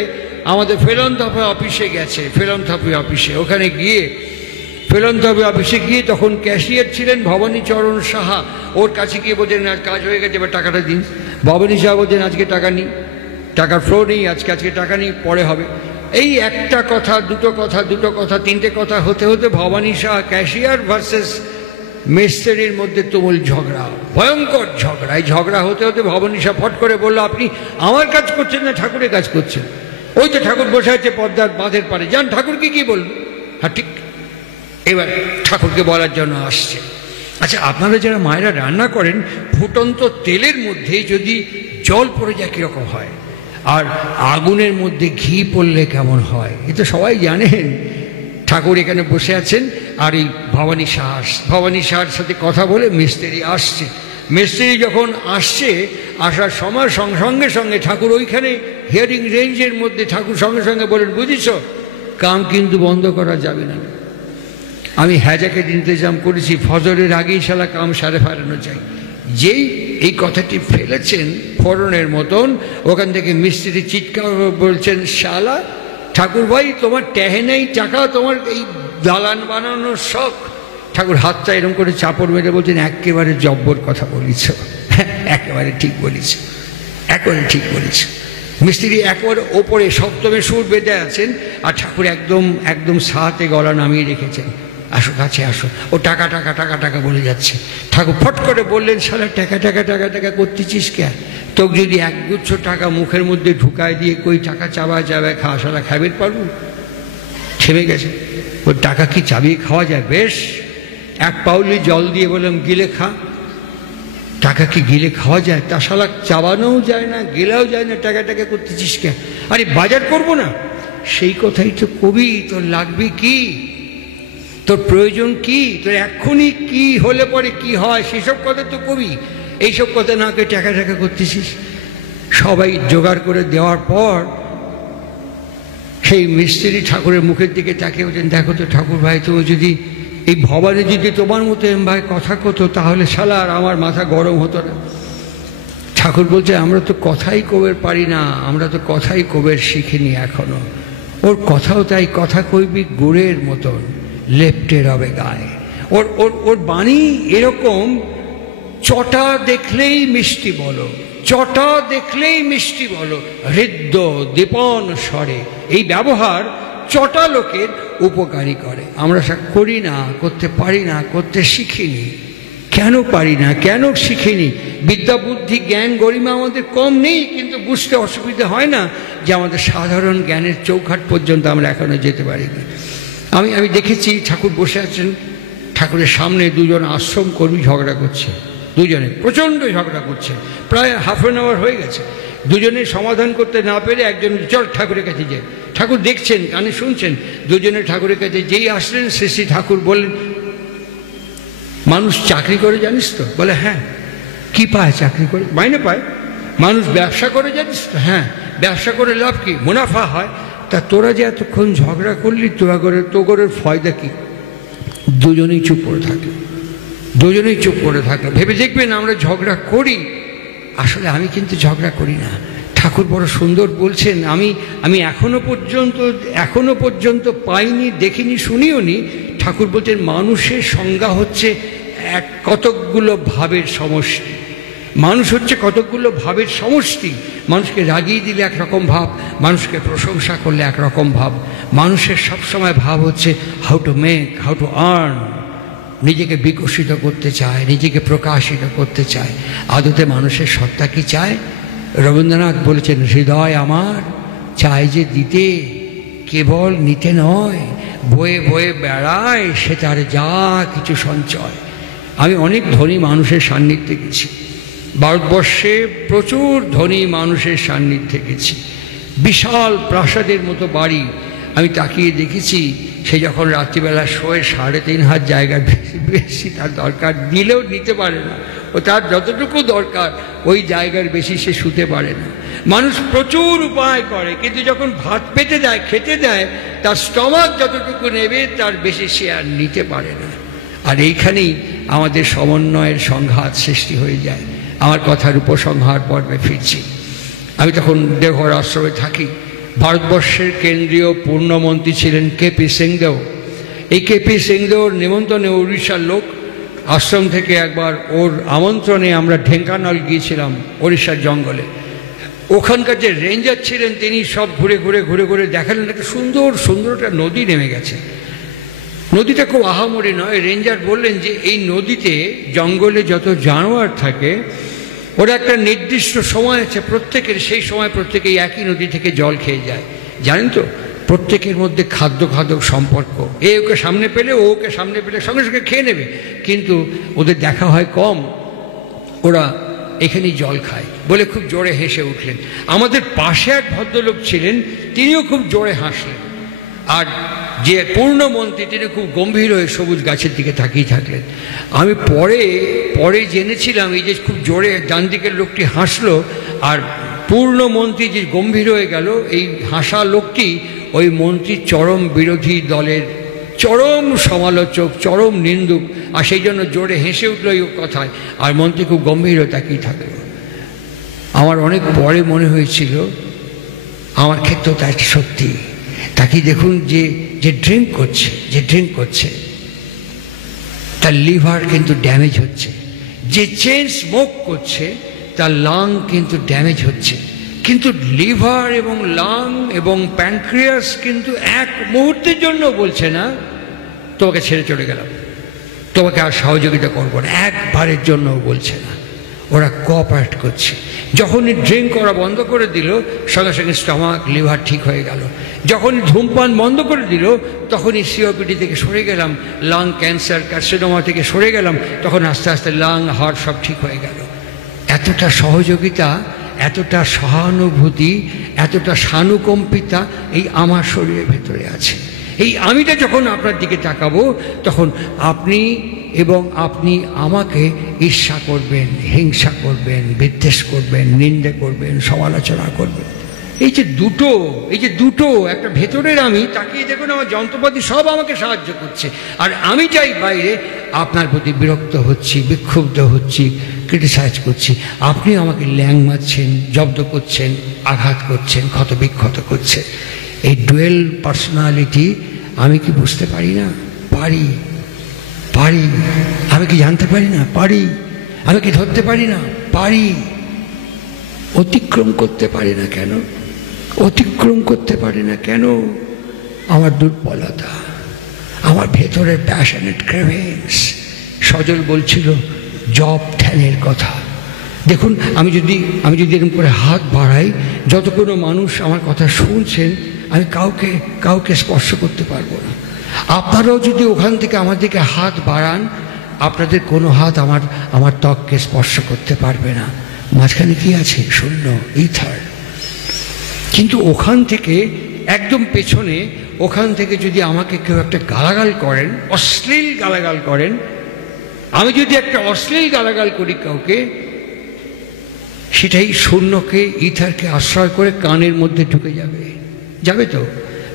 আমাদের ফিলান্থ্রপি অফিসে গেছে। ফিলান্থ্রপি অফিসে ওখানে গিয়ে ফিলান্থ্রপি অফিসে গিয়ে তখন ক্যাশিয়ার ছিলেন ভবানীচরণ সাহা। ওর কাছে গিয়ে বলছেন না, কাজ হয়ে গেছে, এবার টাকাটা দিন। ভবানী সাহা বলছেন আজকে টাকা নেই, টাকার ফ্লো নেই, আজকে টাকা নেই, পরে হবে। এই একটা কথা, দুটো কথা, তিনটে কথা হতে হতে ভবানী সাহা ক্যাশিয়ার ভার্সেস মিস্ত্রির মধ্যে তুমুল ঝগড়া, ভয়ঙ্কর ঝগড়া। এই ঝগড়া হতে হতে ভবানী সাহা ফট করে বললো, আপনি আমার কাজ করছেন না ঠাকুরের কাজ করছেন? ওই তো ঠাকুর বসে আছে পদ্মার বাঁধের পারে, যান ঠাকুরকে কি বলবো। হ্যাঁ ঠিক। এবার ঠাকুরকে বলার জন্য আসছে। আচ্ছা, আপনারা যারা মায়েরা রান্না করেন, ফুটন্ত তেলের মধ্যে যদি জল পড়ে যায় কীরকম হয়, আর আগুনের মধ্যে ঘি পড়লে কেমন হয়, এ তো সবাই জানেন। ঠাকুর এখানে বসে আছেন, আর এই ভবানী সাহার সাথে কথা বলে মিস্ত্রি আসছে। মিস্ত্রি যখন আসছে, আসার সময় সঙ্গে সঙ্গে ঠাকুর ওইখানে হিয়ারিং রেঞ্জের মধ্যে ঠাকুর সঙ্গে সঙ্গে বলেন, বুঝিস কাম কিন্তু বন্ধ করা যাবে না। আমি হ্যাজাকে ইন্তজাম করেছি, ফজরের আগেই শালা কাম সারে ফেরানো চাই। যেই এই কথাটি ফেলেছেন ফোড়নের মতন, ওখান থেকে মিস্ত্রি চিৎকার বলছেন, শালা ঠাকুর ভাই তোমার ট্যাহে নেই টাকা, তোমার এই দালান বানানোর শখ। ঠাকুর হাতটা এরকম করে চাপড় মেরে বলছেন, একেবারে জব্বর কথা বলিছ, একেবারে ঠিক বলিছ, একেবারে ঠিক বলিছ। মিস্ত্রি একবার ওপরে সপ্তমে সুর বেঁধে আছেন, আর ঠাকুর একদম সাহাতে গলা নামিয়ে রেখেছেন, আসো কাছে আসো। ও টাকা টাকা টাকা টাকা বলে যাচ্ছে। ঠাকুর ফট করে বললেন, শালা টাকা টাকা টাকা টাকা করতেছিস কে? তোকে যদি একগুচ্ছ টাকা মুখের মধ্যে ঢুকায় দিয়ে কই টাকা চাবায় চাবায় খাওয়া, শালা খাবে পারবো? থেমে গেছে। ওই টাকা কি চাবিয়ে খাওয়া যায়? বেশ, এক পাউলি জল দিয়ে বললাম গিলে খা। টাকা কি গিলে খাওয়া যায়? তা শালা চাবানোও যায় না, গেলাও যায় না, টাকা টাকা করতেছিস কে? আরে বাজার করবো না? সেই কথাই তো কবি। তোর লাগবে কি? তোর প্রয়োজন কি? তোর এক্ষুনি কি হলে পরে কি হয় সেসব কথা তো কবি। এইসব কথা না কে টাকা টাকা করতেছিস। সবাই জোগাড় করে দেওয়ার পর সেই মিস্ত্রি ঠাকুরের মুখের দিকে তাকিয়ে বলছেন, দেখো তো ঠাকুর ভাই, তুমি যদি এই ভবানী যদি তোমার মতো ভাই কথা কতো, তাহলে শালা আর আমার মাথা গরম হতো না। ঠাকুর বলছে, আমরা তো কথাই কবের পারি না, আমরা তো কথাই কবের শিখিনি এখনো। ওর কথাও তাই, কথা কইবি গুড়ের মতন, লেপ্টে রবে গায়ে। ওর বাণী এরকম, চটা দেখলেই মিষ্টি বলো, চটা দেখলেই মিষ্টি বলো, হৃদ্য দীপন স্বরে। এই ব্যবহার চটা লোকের উপকারী করে। আমরা সব করি না, করতে পারি না, করতে শিখিনি। কেন পারি না, কেন শিখিনি? বিদ্যা বুদ্ধি জ্ঞান গরিমা আমাদের কম নেই, কিন্তু বুঝতে অসুবিধা হয় না যে আমাদের সাধারণ জ্ঞানের চৌখাট পর্যন্ত আমরা এখনো যেতে পারিনি। আমি দেখেছি ঠাকুর বসে আছেন, ঠাকুরের সামনে দুজন আশ্রম কর্মী ঝগড়া করছে, দুজনে প্রচণ্ড ঝগড়া করছে, প্রায় হাফ অ্যান আওয়ার হয়ে গেছে। দুজনে সমাধান করতে না পেরে একজন চল ঠাকুরের কাছে যায়। ঠাকুর দেখছেন, কানে শুনছেন, দুজনে ঠাকুরের কাছে যেই আসলেন শ্রী ঠাকুর বললেন, মানুষ চাকরি করে জানিস তো? বলে হ্যাঁ। কি পায় চাকরি করে? মাইনে পায়। মানুষ ব্যবসা করে জানিস তো? হ্যাঁ। ব্যবসা করে লাভ কি? মুনাফা হয়। তা তোরা যে এতক্ষণ ঝগড়া করলি, তোগরের ফয়দা কি? দুজনেই চুপ করে থাকলো, দুজনেই চুপ করে থাকলো। ভেবে দেখবেন আমরা ঝগড়া করি, আসলে আমি কিন্তু ঝগড়া করি না। ঠাকুর বড় সুন্দর বলছেন, আমি এখনো পর্যন্ত পাইনি, দেখিনি, শুনিও নি। ঠাকুর বলছেন মানুষের সংজ্ঞা হচ্ছে কতকগুলো ভাবের সমষ্টি। মানুষ হচ্ছে কতকগুলো ভাবের সমষ্টি। মানুষকে রাগিয়ে দিলে একরকম ভাব, মানুষকে প্রশংসা করলে একরকম ভাব। মানুষের সবসময় ভাব হচ্ছে how to make, how to earn. নিজেকে বিকশিত করতে চায়, নিজেকে প্রকাশিত করতে চায়। আদতে মানুষের সত্তা কি চায়? রবীন্দ্রনাথ বলেছেন, হৃদয় আমার চায় যে দিতে, কেবল নিতে নয়, বয়ে বয়ে বেড়ায় সে তার যা কিছু সঞ্চয়। আমি অনেক ধনী মানুষের সান্নিধ্যে গেছি, ভারতবর্ষে প্রচুর ধনী মানুষের সান্নিধ্যে গেছি। বিশাল প্রাসাদের মতো বাড়ি আমি তাকিয়ে দেখেছি। সে যখন রাত্রিবেলা শোয়ে 3.5 জায়গার বেশি তার দরকার, দিলেও নিতে পারে না। ও তার যতটুকু দরকার ওই জায়গার বেশি সে শুতে পারে না। মানুষ প্রচুর উপায় করে, কিন্তু যখন ভাত পেতে দেয়, খেতে দেয়, তার স্টমাক যতটুকু নেবে তার বেশি সে আর নিতে পারে না। আর এইখানেই আমাদের সমন্বয়ের সংঘাত সৃষ্টি হয়ে যায়। আমার কথার উপসংহার পর্বে ফিরছি। আমি তখন দেওঘর আশ্রমে থাকি। ভারতবর্ষের কেন্দ্রীয় পূর্ণমন্ত্রী ছিলেন কেপি সিংদেও। এই কেপি সিংদেওর নিমন্ত্রণে উড়িষ্যার লোক, আশ্রম থেকে একবার ওর আমন্ত্রণে আমরা ঢেঙ্কানাল গিয়েছিলাম, উড়িষ্যার জঙ্গলে। ওখানকার যে রেঞ্জার ছিলেন তিনি সব ঘুরে ঘুরে দেখালেন একটা সুন্দর একটা নদী নেমে গেছে। নদীটা খুব আহামরি নয়। রেঞ্জার বললেন যে এই নদীতে জঙ্গলে যত জানোয়ার থাকে ওরা একটা নির্দিষ্ট সময় আছে প্রত্যেকের, সেই সময় প্রত্যেকেই একই নদী থেকে জল খেয়ে যায়। জানেন তো, প্রত্যেকের মধ্যে খাদ্য সম্পর্ক। ওকে সামনে পেলে ওকে সামনে পেলে সঙ্গে সঙ্গে খেয়ে নেবে, কিন্তু ওদের দেখা হয় কম, ওরা এখানেই জল খায় বলে খুব জোরে হেসে উঠলেন। আমাদের পাশে এক ভদ্রলোক ছিলেন, তিনিও খুব জোরে হাসলেন। আর যে পূর্ণমন্ত্রী তিনি খুব গম্ভীর হয়ে সবুজ গাছের দিকে তাকিয়ে থাকলেন। আমি পরে জেনেছিলাম এই যে খুব জোরে ডান দিকের লোকটি হাসলো আর পূর্ণমন্ত্রী যে গম্ভীর হয়ে গেল, এই হাসা লোকটি ওই মন্ত্রীর চরম বিরোধী দলের চরম সমালোচক, চরম নিন্দুক। আর সেই জন্য জোরে হেসে উঠল এই কথায়, আর মন্ত্রী খুব গম্ভীর হয়ে তাকিয়ে থাকলো। আমার অনেক পরে মনে হয়েছিল আমার ক্ষেত্রেও তাই সত্যি। তাকে দেখুন যে ড্রিঙ্ক করছে তার লিভার কিন্তু ড্যামেজ হচ্ছে। যে চেইন স্মোক করছে তার লাং কিন্তু ড্যামেজ হচ্ছে, কিন্তু লিভার এবং লাং এবং প্যানক্রিয়াস কিন্তু এক মুহূর্তের জন্য বলছে না তোমাকে ছেড়ে চলে গেলাম, তোমাকে আর সহযোগিতা করবো না, একবারের জন্য বলছে না। ওরা কোঅপারেট করছে। যখনই ড্রিঙ্ক করা বন্ধ করে দিল সঙ্গে সঙ্গে স্টমাক, লিভার ঠিক হয়ে গেল। যখনই ধূমপান বন্ধ করে দিল তখনই সিওপিডি থেকে সরে গেলাম, লাং ক্যান্সার, কার্সিনোমা থেকে সরে গেলাম, তখন আস্তে আস্তে লাং, হার্ট সব ঠিক হয়ে গেল। এতটা সহযোগিতা, এতটা সহানুভূতি, এতটা সানুকম্পিতা এই আমার শরীরের ভেতরে আছে। এই আমিটা যখন আপনার দিকে তাকাবো তখন আপনি আমাকে ঈর্ষা করবেন, হিংসা করবেন, বিদ্বেষ করবেন, নিন্দে করবেন, সমালোচনা করবেন। এই যে দুটো একটা ভেতরের আমি, তাকিয়ে দেখুন আমার যন্ত্রপাতি সব আমাকে সাহায্য করছে, আর আমি যাই বাইরে আপনার প্রতি বিরক্ত হচ্ছি, বিক্ষুব্ধ হচ্ছি, ক্রিটিসাইজ করছি। আপনি আমাকে ল্যাং মারছেন, জব্দ করছেন, আঘাত করছেন, ক্ষত বিক্ষত করছেন। এই ডুয়েল পার্সোনালিটি আমি কি বুঝতে পারি না? পারি। আমি কি জানতে পারি না? পারি। আমি কি ধরতে পারি না? পারি। অতিক্রম করতে পারি না কেন? আমার দুর্বলতা, আমার ভেতরের প্যাশনেট ক্রেভিংস। সজল বলছিল জপ ধ্যানের কথা। দেখুন, আমি যদি এরকম করে হাত বাড়াই, যত কোনো মানুষ আমার কথা শুনছেন, আমি কাউকে স্পর্শ করতে পারবো না। আপনারাও যদি ওখান থেকে আমার দিকে হাত বাড়ান, আপনাদের কোনো হাত আমার ত্বককে স্পর্শ করতে পারবে না। মাঝখানে কি আছে? শূন্য, ইথার। কিন্তু ওখান থেকে একদম পেছনে, ওখান থেকে যদি আমাকে কেউ একটা গালাগাল করেন, অশ্লীল গালাগাল করেন, আমি যদি একটা অশ্লীল গালাগাল করি কাউকে, সেটাই শূন্যকে, ইথারকে আশ্রয় করে কানের মধ্যে ঢুকে যাবে তো?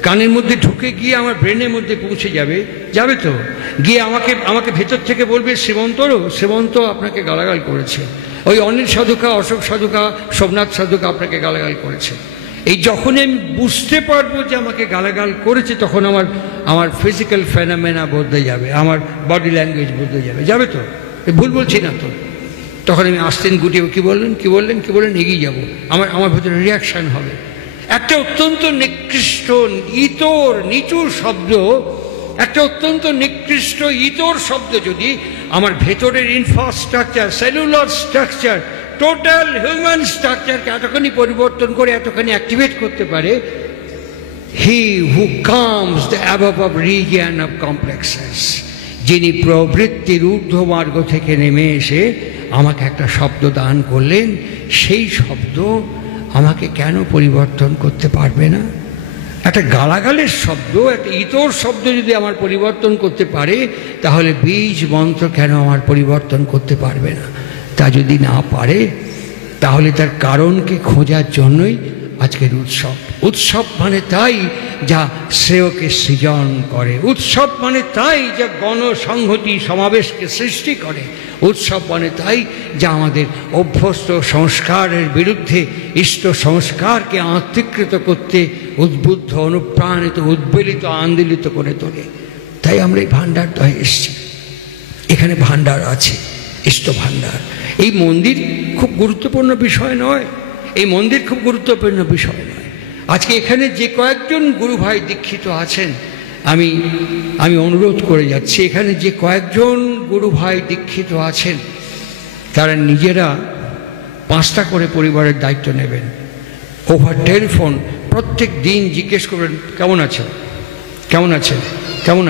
কানের মধ্যে ঢুকে গিয়ে আমার ব্রেনের মধ্যে পৌঁছে যাবে তো? গিয়ে আমাকে ভেতর থেকে বলবে, শ্রীমন্ত আপনাকে গালাগাল করেছে, ওই অনিল সাধুকা, অশোক সাধুকা, সোমনাথ সাধুকা আপনাকে গালাগাল করেছে। এই যখনই আমি বুঝতে পারবো যে আমাকে গালাগাল করেছে, তখন আমার ফিজিক্যাল ফেনোমেনা বদলে যাবে, আমার বডি ল্যাঙ্গুয়েজ বদলে যাবে তো? ভুল বলছি না তো? তখন আমি আস্তেন গুটিয়ে কি বললেন এগিয়ে যাব। আমার ভেতরে রিয়াকশান হবে। একটা অত্যন্ত নিকৃষ্ট নিচু শব্দ, একটা অত্যন্ত নিকৃষ্ট ইতর শব্দ যদি আমার ভেতরের infrastructure, cellular structure, total human স্ট্রাকচারকে এতখানি পরিবর্তন করে, এতখানি অ্যাক্টিভেট করতে পারে, he who comes the above of region of complexes, যিনি প্রবৃত্তির ঊর্ধ্বমার্গ থেকে নেমে এসে আমাকে একটা শব্দ দান করলেন, সেই শব্দ আমাকে কেন পরিবর্তন করতে পারবে না? একটা গালাগালের শব্দ, একটা ইতর শব্দ যদি আমার পরিবর্তন করতে পারে, তাহলে বীজ মন্ত্র কেন আমার পরিবর্তন করতে পারবে না? তা যদি না পারে, তাহলে তার কারণকে খোঁজার জন্যই আজকের উৎসব মানে তাই যা শ্রেয়কে সৃজন করে, উৎসব মানে তাই যা গণসংহতি সমাবেশকে সৃষ্টি করে, উৎসব মানে তাই যা আমাদের অভ্যস্ত সংস্কারের বিরুদ্ধে ইষ্ট সংস্কারকে আত্মীকৃত করতে উদ্বুদ্ধ, অনুপ্রাণিত, উদ্বেলিত, আন্দোলিত করে তোলে। তাই আমরা এই ভাণ্ডারটায় এসেছি। এখানে ভাণ্ডার আছে, ইষ্ট ভাণ্ডার। এই মন্দির খুব গুরুত্বপূর্ণ বিষয় নয়, এই মন্দির খুব গুরুত্বপূর্ণ বিষয় নয়। আজকে এখানে যে কয়েকজন গুরু ভাই দীক্ষিত আছেন, আমি অনুরোধ করে যাচ্ছি, এখানে যে কয়েকজন গুরু ভাই দীক্ষিত আছেন, তারা নিজেরা 5টা করে পরিবারের দায়িত্ব নেবেন। ওভার টেলিফোন প্রত্যেক দিন জিজ্ঞেস করবেন, কেমন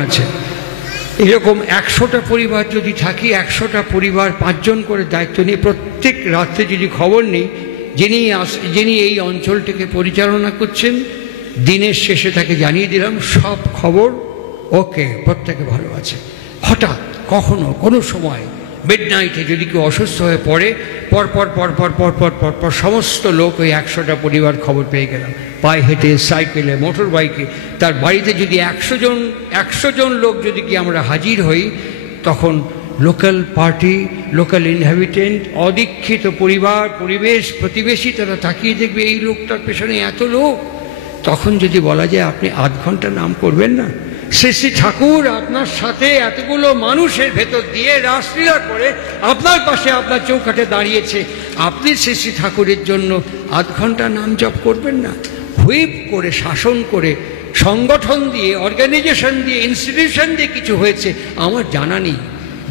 আছেন। এরকম 100টা পরিবার যদি থাকি, 100টা পরিবার 5 জন করে দায়িত্ব নিয়ে প্রত্যেক রাত্রে যদি খবর নিই, যিনি এই অঞ্চলটিকে পরিচালনা করছেন, দিনের শেষে তাকে জানিয়ে দিলাম সব খবর ওকে, প্রত্যেকে ভালো আছে। হঠাৎ কখনো কোনো সময় মিডনাইটে যদি কেউ অসুস্থ হয়ে পড়ে, পরপর সমস্ত লোক, ওই 100টা পরিবার খবর পেয়ে গেলাম। পায়ে হেঁটে, সাইকেলে, মোটর বাইকে, তার বাড়িতে যদি 100 জন লোক যদি কি আমরা হাজির হই, তখন লোকাল পার্টি, লোকাল ইনহ্যাবিটেন্ট, অদীক্ষিত পরিবার, পরিবেশ, প্রতিবেশী, তারা তাকিয়ে দেখবে এই লোকটার পেছনে এত লোক। তখন যদি বলা যায় আপনি 8 ঘন্টা নাম করবেন না, শ্রী ঠাকুর আপনার সাথে এতগুলো মানুষের ভেতর দিয়ে রাসলীলা করে আপনার পাশে, আপনার চৌকাঠে দাঁড়িয়েছে, আপনি শ্রী ঠাকুরের জন্য 8 ঘন্টা নাম জপ করবেন না? হুইপ করে, শাসন করে, সংগঠন দিয়ে, অর্গানাইজেশন দিয়ে, ইনস্টিটিউশন দিয়ে কিছু হয়েছে আমার জানা নেই।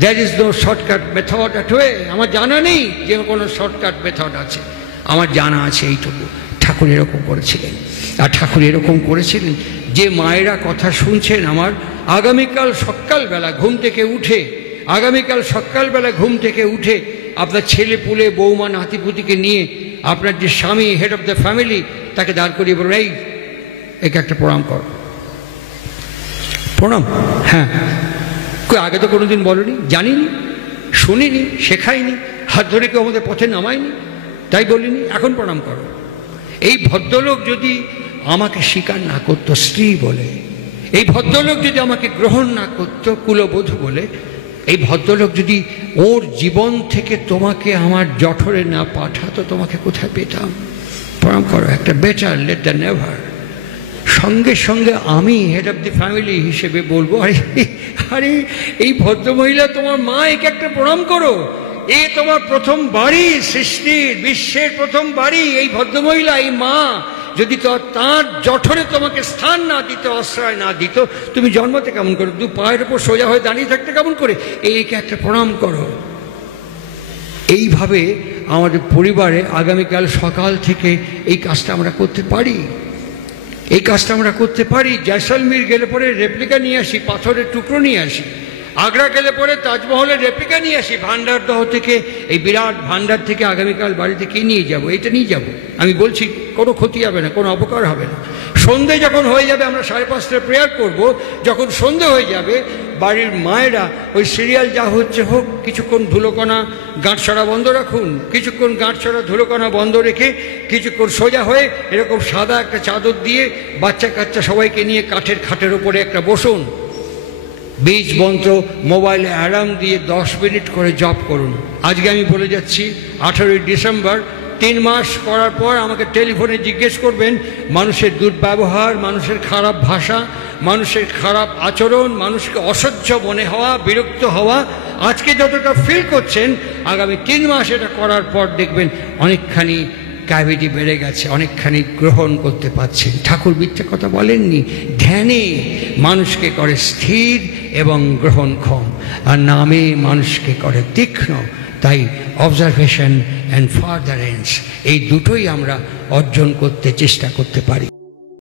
There is no shortcut method at way. আমার জানা নেই যে কোনো শর্টকাট মেথড আছে। আমার জানা আছে এইটুকু, ঠাকুর এরকম করেছিলেন। আর ঠাকুর এরকম করেছিলেন যে মায়েরা কথা শুনছেন, আমার আগামীকাল সকালবেলা ঘুম থেকে উঠে আপনার ছেলে পুলে, বৌমা, নাতিপুতিকে নিয়ে আপনার যে স্বামী, হেড অফ দ্য ফ্যামিলি, তাকে দাঁড় করিয়ে বলবেন, একে একটা প্রণাম কর। প্রণাম? হ্যাঁ। আগে তো কোনোদিন বলনি, জানিনি, শুনিনি, শেখাইনি, হাত ধরে কেউ আমাদের পথে নামায়নি, তাই বলিনি, এখন প্রণাম করো। এই ভদ্রলোক যদি আমাকে স্বীকার না করতো স্ত্রী বলে, এই ভদ্রলোক যদি আমাকে গ্রহণ না করতো কুলবধূ বলে, এই ভদ্রলোক যদি ওর জীবন থেকে তোমাকে আমার জঠরে না পাঠাতো, তোমাকে কোথায় পেতাম? প্রণাম করো, একটা বেটার লেট দ্য নেভার। সঙ্গে সঙ্গে আমি হেড অফ দি ফ্যামিলি হিসেবে বলবো, আরে এই ভদ্রমহিলা তোমার মা, একে একটা প্রণাম করো। এ তোমার প্রথম বাড়ি, সৃষ্টির, বিশ্বের প্রথম বাড়ি। এই ভদ্রমহিলা, এই মা যদি তার জঠরে তোমাকে স্থান না দিত, আশ্রয় না দিত, তুমি জন্মতে কেমন করে? 2 পায়ের উপর সোজা হয়ে দাঁড়িয়ে থাকতে কেমন করে? একে একটা প্রণাম করো। এইভাবে আমাদের পরিবারে আগামীকাল সকাল থেকে এই কাজটা আমরা করতে পারি, এই কাজটা আমরা করতে পারি। জয়সলমীর গেলে পরে রেপ্লিকা নিয়ে আসি, পাথরের টুকরো নিয়ে আসি। আগ্রা গেলে পরে তাজমহলের রেপ্লিকা নিয়ে আসি। ভান্ডারদহ থেকে, এই বিরাট ভান্ডার থেকে আগামীকাল বাড়িতে কি নিয়ে যাব? এটা নিয়ে যাব। আমি বলছি কোনো ক্ষতি হবে না, কোনো অপকার হবে না। সন্ধে যখন হয়ে যাবে, আমরা 5:30টায় প্রেয়ার করব, যখন সন্ধে হয়ে যাবে বাড়ির মায়েরা ওই সিরিয়াল যা হচ্ছে হোক, কিছুক্ষণ ধুলোকণা গাঁটছড়া বন্ধ রাখুন, কিছুক্ষণ গাঁটছড়া ধুলোকণা বন্ধ রেখে কিছুক্ষণ সোজা হয়ে এরকম সাদা একটা চাদর দিয়ে বাচ্চা কাচ্চা সবাইকে নিয়ে কাঠের খাটের ওপরে একটা বসুন, বীজ মন্ত্র মোবাইলে অ্যালার্ম দিয়ে 10 মিনিট করে জপ করুন। আজকে আমি বলে যাচ্ছি 18ই ডিসেম্বর, 3 মাস করার পর আমাকে টেলিফোনে জিজ্ঞেস করবেন মানুষের দুর্ব্যবহার, মানুষের খারাপ ভাষা, মানুষের খারাপ আচরণ, মানুষকে অসহ্য মনে হওয়া, বিরক্ত হওয়া, আজকে যতটা ফিল করছেন আগামী 3 মাস এটা করার পর দেখবেন অনেকখানি ক্যাভিটি বেড়ে গেছে, অনেকখানি গ্রহণ করতে পারছেন। ঠাকুর মিথ্যে কথা বলেননি। ধ্যানে মানুষকে করে স্থির এবং গ্রহণক্ষম, আর নামে মানুষকে করে তীক্ষ্ণ। তাই অবজারভেশন অ্যান্ড ফার্দারেন্স, এই দুটোই আমরা অর্জন করতে চেষ্টা করতে পারি।